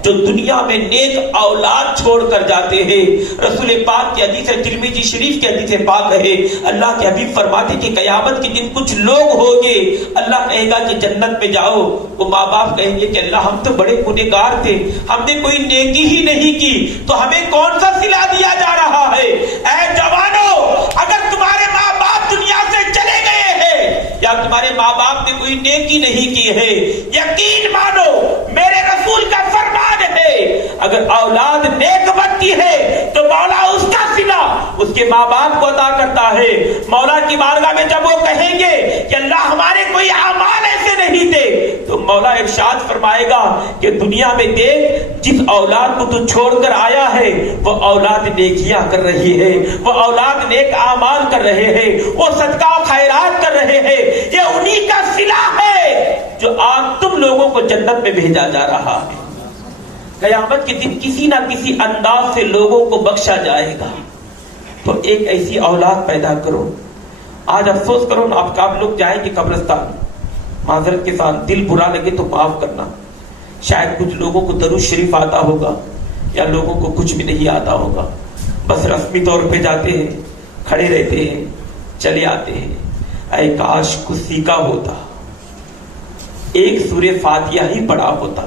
جو دنیا میں نیک اولاد چھوڑ کر جاتے ہیں۔ رسول پاک کی حدیث ہے، ترمذی شریف کی حدیث پاک ہے، اللہ کے حبیب فرماتے کہ قیامت کے دن کچھ لوگ ہوں گے، اللہ کہے گا کہ جنت میں جاؤ، وہ ماں باپ کہیں گے کہ اللہ ہم تو بڑے گنہگار تھے، ہم نے کوئی نیکی ہی نہیں کی، تو ہمیں کون سا صلہ دیا جا رہا ہے؟ اے جوانو، اگر تمہارے ماں باپ دنیا سے چلے گئے ہیں یا تمہارے ماں باپ نے کوئی نیکی نہیں کی ہے، یقین مانو میرے رسول کا فرمان ہے اگر اولاد نیک بنتی ہے تو مولا اس کا صلہ اس کے ماں باپ کو عطا کرتا ہے۔ مولا کی بارگاہ میں جب وہ کہیں گے کہ اللہ ہمارے کوئی اعمال ایسے نہیں تھے، تو مولا ارشاد فرمائے گا کہ دنیا میں دیکھ جس اولاد کو تو چھوڑ کر آیا ہے وہ اولاد نیکیاں کر رہی ہے، وہ اولاد نیک اعمال کر رہے ہیں، وہ صدقہ و خیرات کر رہے ہیں، یہ انہی کا صلہ ہے جو آج تم لوگوں کو جنت میں بھیجا جا رہا ہے۔ قیامت کے دن کسی نہ کسی انداز سے لوگوں کو بخشا جائے گا، تو ایک ایسی اولاد پیدا کرو۔ آج افسوس کرو نا، آپ لوگ جائیں گے قبرستان، معذرت کے ساتھ دل برا لگے تو معاف کرنا، شاید کچھ لوگوں کو درود شریف آتا ہوگا یا لوگوں کو کچھ بھی نہیں آتا ہوگا، بس رسمی طور پہ جاتے ہیں، کھڑے رہتے ہیں، چلے آتے ہیں۔ اے کاش کچھ سیکھا ہوتا، ایک سورہ فاتحہ ہی پڑھا ہوتا،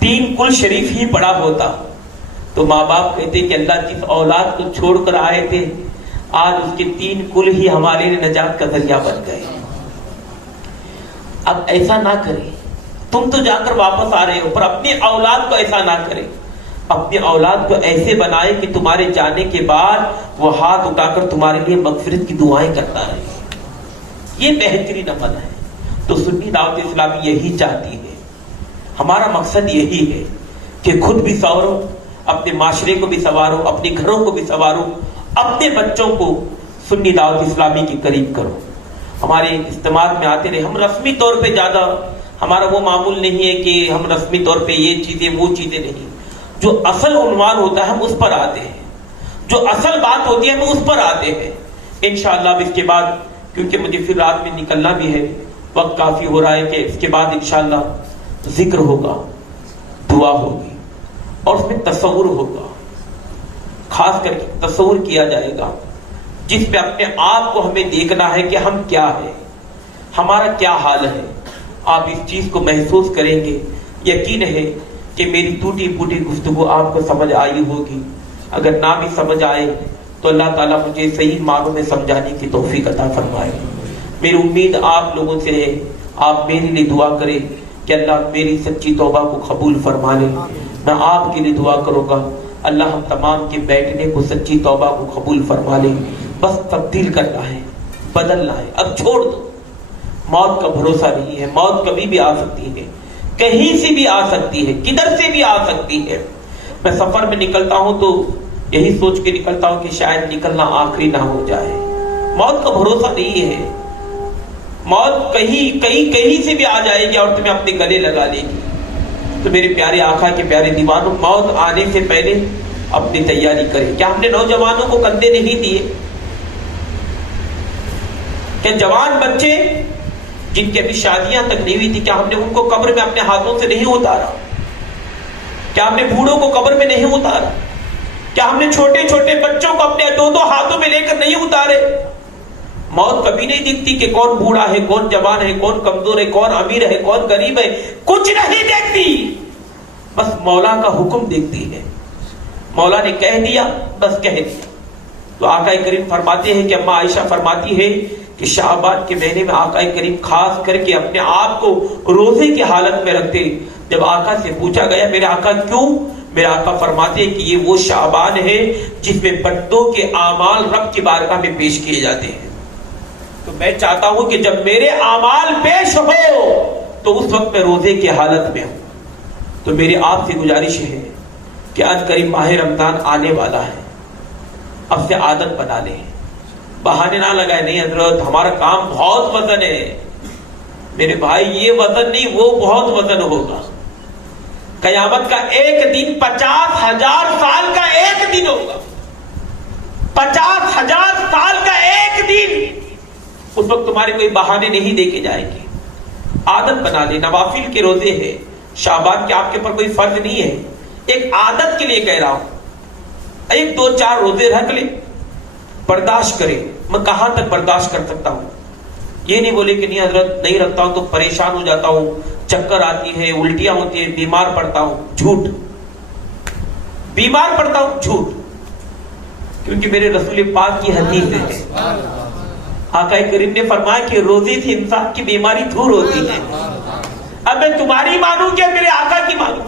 3 کل شریف ہی پڑھا ہوتا، تو ماں باپ کہتے کہ اللہ جس اولاد کو چھوڑ کر آئے تھے آج اس کے 3 کل ہی ہمارے لیے نجات کا ذریعہ بن گئے۔ اب ایسا نہ کرے، تم تو جا کر واپس آ رہے ہو، پر اپنی اولاد کو ایسا نہ کرے، اپنی اولاد کو ایسے بنائے کہ تمہارے جانے کے بعد وہ ہاتھ اٹھا کر تمہارے لیے مغفرت کی دعائیں کرتا رہے۔ یہ بہترین عمل ہے۔ تو سنی دعوت اسلامی یہی چاہتی ہے، ہمارا مقصد یہی ہے کہ خود بھی سنورو، اپنے معاشرے کو بھی سنوارو، اپنے گھروں کو بھی سنوارو، اپنے بچوں کو سنی دعوت اسلامی کے قریب کرو۔ ہمارے اجتماع میں آتے رہے، ہم رسمی طور پہ زیادہ ہمارا وہ معمول نہیں ہے کہ ہم رسمی طور پہ یہ چیزیں وہ چیزیں نہیں، جو اصل عنوان ہوتا ہے ہم اس پر آتے ہیں، جو اصل بات ہوتی ہے ہم اس پر آتے ہیں انشاءاللہ۔ اب اس کے بعد کیونکہ مجھے پھر رات میں نکلنا بھی ہے، وقت کافی ہو رہا ہے، کہ اس کے بعد انشاءاللہ ذکر ہوگا، دعا ہوگی اور اس میں تصور ہوگا، خاص کر کے تصور کیا جائے گا جس پہ اپنے آپ کو ہمیں دیکھنا ہے کہ ہم کیا ہیں، ہمارا کیا حال ہے۔ آپ اس چیز کو محسوس کریں گے، یقین ہے کہ میری ٹوٹی پھوٹی گفتگو آپ کو سمجھ آئی ہوگی، اگر نہ بھی سمجھ آئے تو اللہ تعالیٰ مجھے صحیح معنوں میں سمجھانے کی توفیق عطا فرمائے۔ میری امید آپ لوگوں سے ہے، آپ میرے لیے دعا کریں کہ اللہ میری سچی توبہ کو قبول فرما لے۔ میں آپ کے لیے دعا کروں گا، اللہ ہم تمام کے بیٹھنے کو سچی توبہ کو قبول فرما لے. بس تبدیل کرنا ہے، بدلنا ہے، اب چھوڑ دو. موت کا بھروسہ نہیں ہے، موت کبھی بھی آ سکتی ہے، کہیں سے بھی آ سکتی ہے، کدھر سے بھی آ سکتی ہے. میں سفر میں نکلتا ہوں تو یہی سوچ کے نکلتا ہوں کہ شاید نکلنا آخری نہ ہو جائے. موت کا بھروسہ نہیں ہے، موت کہیں سے بھی آ جائے گی اور تمہیں اپنے گلے لگا لے گی. تو میرے پیارے آقا کے پیارے دیوانوں، موت آنے سے پہلے اپنی تیاری کریں. کیا ہم نے نوجوانوں کو کندھے نہیں دیے؟ کیا جوان بچے جن کی ابھی شادیاں تک نہیں ہوئی تھی، کیا ہم نے ان کو قبر میں اپنے ہاتھوں سے نہیں اتارا؟ کیا ہم نے بوڑھوں کو قبر میں نہیں اتارا؟ کیا ہم نے چھوٹے چھوٹے بچوں کو اپنے دو ہاتھوں میں لے کر نہیں اتارے؟ موت کبھی نہیں دیکھتی کہ کون بوڑھا ہے، کون جوان ہے، کون کمزور ہے، کون امیر ہے، کون غریب ہے. کچھ نہیں دیکھتی، بس مولا کا حکم دیکھتی ہے. مولا نے کہہ دیا، بس کہہ دیا. تو آقا کریم فرماتے ہیں کہ اماں عائشہ فرماتی ہے کہ شعبان کے مہینے میں آقا کریم خاص کر کے اپنے آپ کو روزے کی حالت میں رکھتے. جب آقا سے پوچھا گیا میرے آقا کیوں، میرے آقا فرماتے ہیں کہ یہ وہ شعبان ہے جس میں بندوں کے اعمال رب کی بارگاہ میں پیش کیے جاتے ہیں. تو میں چاہتا ہوں کہ جب میرے اعمال پیش ہو تو اس وقت میں روزے کی حالت میں ہوں. تو میری آپ سے گزارش ہے کہ آج قریب ماہ رمضان آنے والا ہے، اب سے عادت بنا لیں. بہانے نہ لگائے نہیں حضرت ہمارا کام بہت وزن ہے. میرے بھائی یہ وزن نہیں، وہ بہت وزن ہوگا. قیامت کا ایک دن 50,000 سال کا ایک دن ہوگا. 50,000 سال کا ایک دن. اس وقت تمہارے کوئی بہانے نہیں دے کے جائیں گے. عادت بنا لے. نوافل کے روزے ہیں، شعبان کے آپ کے پر کوئی فرض نہیں ہے. ایک عادت کے لیے کہہ رہا ہوں، 1-2-4 روزے رکھ لے، برداشت کرے. میں کہاں تک برداشت کر سکتا ہوں؟ یہ نہیں بولے کہ نہیں حضرت نہیں رکھتا ہوں تو پریشان ہو جاتا ہوں، چکر آتی ہے، الٹیاں ہوتی ہیں، بیمار پڑتا ہوں. جھوٹ. بیمار پڑتا ہوں جھوٹ. کیونکہ میرے رسول پاک کی حدیث ہے، آقا کریم نے فرمایا کہ روزے سے انسان کی بیماری دور ہوتی ہے. اب میں تمہاری مانوں کہ میرے آقا کی مانوں؟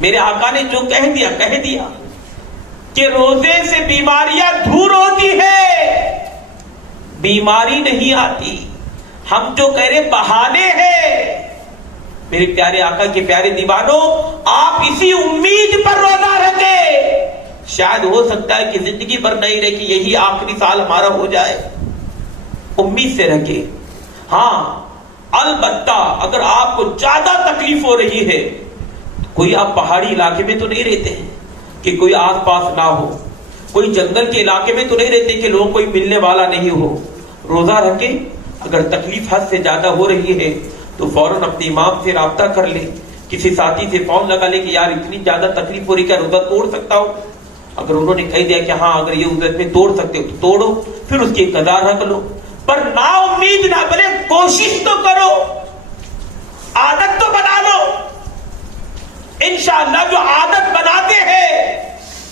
میرے آقا نے جو کہہ دیا کہ روزے سے بیماریاں دور ہوتی ہے، بیماری نہیں آتی. ہم جو کہہ رہے بہانے ہیں. میرے پیارے آقا کے پیارے دیوانوں، آپ اسی امید پر روزہ رکھیں. شاید ہو سکتا ہے کہ زندگی بھر نہیں رہے کہ یہی آخری سال ہمارا ہو جائے. امید سے رکھے. ہاں البتہ اگر آپ کو زیادہ تکلیف ہو رہی ہے، کوئی آپ پہاڑی علاقے میں تو نہیں رہتے ہیں کہ کوئی آس پاس نہ ہو، کوئی جنگل کے علاقے میں تو نہیں رہتے کہ لوگوں کوئی ملنے والا نہیں ہو. روزہ رکھے. اگر تکلیف حد سے زیادہ ہو رہی ہے تو فوراً اپنے امام سے رابطہ کر لے، کسی ساتھی سے فون لگا لے کہ یار اتنی زیادہ تکلیف ہو رہی، کیا روزہ توڑ سکتا ہوں؟ اگر انہوں نے کہہ دیا کہ ہاں اگر یہ عزت میں توڑ سکتے ہو تو توڑو، پھر اس کی قضا رکھ لو. پر نا امید نہ بنے، کوشش تو کرو، عادت تو بنا لو. انشاءاللہ جو عادت بناتے ہیں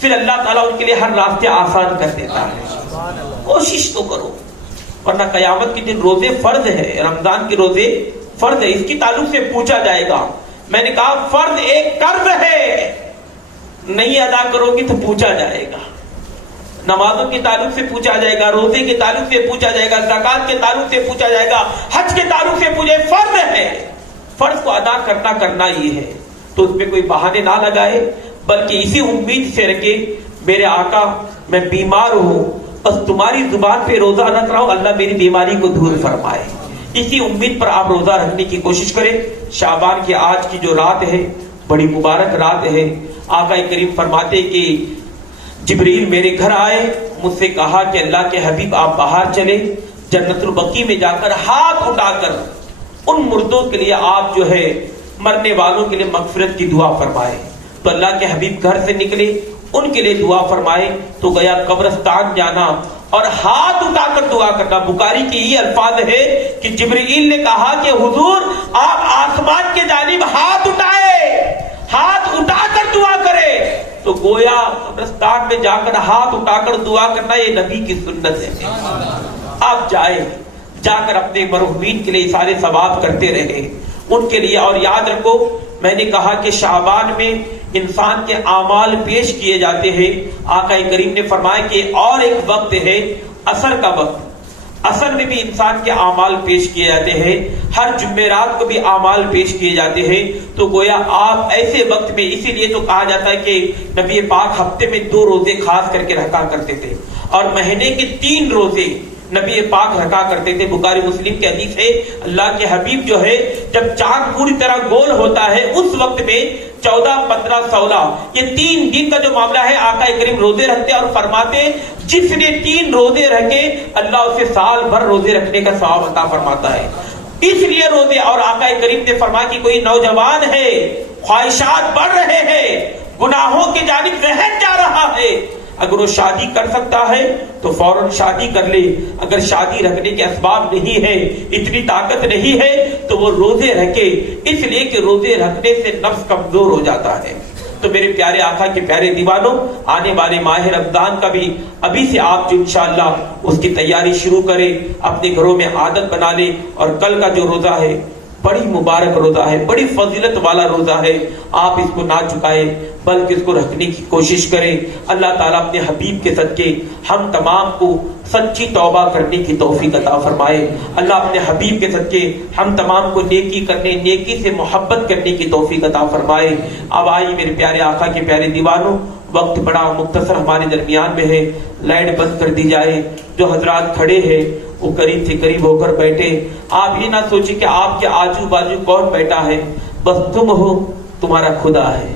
پھر اللہ تعالیٰ ان کے لیے ہر راستے آسان کر دیتا ہے. کوشش تو کرو. ورنہ قیامت کے دن روزے فرض ہے، رمضان کے روزے فرض ہے. اس کی تعلق سے پوچھا جائے گا. میں نے کہا فرض ایک قرض ہے، نہیں ادا کرو گی تو پوچھا جائے گا. نمازوں کے تعلق سے پوچھا جائے گا، روزے کے تعلق سے پوچھا جائے گا، زکات کے تعلق سے پوچھا جائے گا، حج کے تعلق سے پوچھے. فرض ہے، فرض کو ادا کرنا ہی ہے. تو اس میں کوئی بہانے نہ لگائے، بلکہ اسی امید سے رکھے میرے آقا میں بیمار ہوں، بس تمہاری زبان پہ روزہ رکھ رہا ہوں، اللہ میری بیماری کو دور فرمائے. اسی امید پر آپ روزہ رکھنے کی کوشش کریں. شعبان کی آج کی جو رات ہے بڑی مبارک رات ہے. آقا کریم فرماتے کہ جبریل میرے گھر آئے، مجھ سے کہا کہ اللہ کے حبیب آپ باہر چلے، جنت البقیع میں جا کر ہاتھ اٹھا کر ان مردوں کے لیے آپ جو ہے مرنے والوں کے لیے مغفرت کی دعا فرمائے. تو اللہ کے حبیب گھر سے نکلے، ان کے لیے دعا فرمائے. تو گیا قبرستان جانا اور ہاتھ اٹھا کر دعا کرنا. بخاری کے یہ الفاظ ہے کہ جبرائیل نے کہا کہ حضور آپ آسمان کے جانب ہاتھ اٹھائے، ہاتھ اٹھا کر دعا کرے. تو گویا قبرستان میں جا کر ہاتھ اٹھا کر دعا کرنا یہ نبی کی سنت ہے. آپ جا کر اپنے مرحومین کے لیے سارے ثواب کرتے رہے ان کے لیے. اور یاد رکھو میں نے کہا کہ شعبان میں انسان کے اعمال پیش کیے جاتے ہیں. آقا کریم نے فرمایا کہ اور ایک وقت ہے عصر کا وقت. عصر میں بھی انسان کے اعمال پیش کیے جاتے ہیں. ہر جمعرات کو بھی اعمال پیش کیے جاتے ہیں. تو گویا آپ ایسے وقت میں، اسی لیے تو کہا جاتا ہے کہ نبی پاک ہفتے میں 2 روزے خاص کر کے رکھا کرتے تھے اور مہینے کے 3 روزے نبی پاک رکھا کرتے تھے. بخاری مسلم کی حدیث ہے اللہ کے حبیب جو ہے جب چاند پوری طرح گول ہوتا ہے اس وقت میں 14, 15, 16 یہ 3 دن کا جو معاملہ ہے آقا کریم روزے رکھتے اور فرماتے جس نے 3 روزے رکھے اللہ اسے سال بھر روزے رکھنے کا ثواب عطا فرماتا ہے. اس لیے روزے. اور آقا کریم نے فرمایا کہ کوئی نوجوان ہے خواہشات بڑھ رہے ہیں گناہوں کی جانب ذہن جا رہا ہے، اگر وہ شادی کر سکتا ہے تو فوراً شادی کر لے. اگر شادی رکھنے کے اسباب نہیں ہے، اتنی طاقت نہیں ہے تو وہ روزے رکھے، اس لیے کہ روزے رکھنے سے نفس کمزور ہو جاتا ہے. تو میرے پیارے آقا کے پیارے دیوانوں، آنے والے ماہ رمضان کا بھی ابھی سے آپ جو انشاءاللہ اس کی تیاری شروع کریں، اپنے گھروں میں عادت بنا لیں. اور کل کا جو روزہ ہے بڑی مبارک روزہ ہے، بڑی فضیلت والا روزہ ہے. آپ اس کو نہ چکائیں بلکہ اس کو رکھنے کی کوشش کریں. اللہ تعالیٰ اپنے حبیب کے صدقے ہم تمام کو سچی توبہ کرنے کی توفیق عطا فرمائے. اللہ اپنے حبیب کے صدقے ہم تمام کو نیکی کرنے، نیکی سے محبت کرنے کی توفیق عطا فرمائے. اب آئیے میرے پیارے آقا کے پیارے دیوانوں، وقت بڑا مختصر ہمارے درمیان میں ہے، لائٹ بند کر دی جائے. جو حضرات کھڑے ہیں وہ قریب سے قریب ہو کر بیٹھے. آپ یہ نہ سوچیں کہ آپ کے آجو باجو کون بیٹھا ہے، بس تم ہو، تمہارا خدا ہے.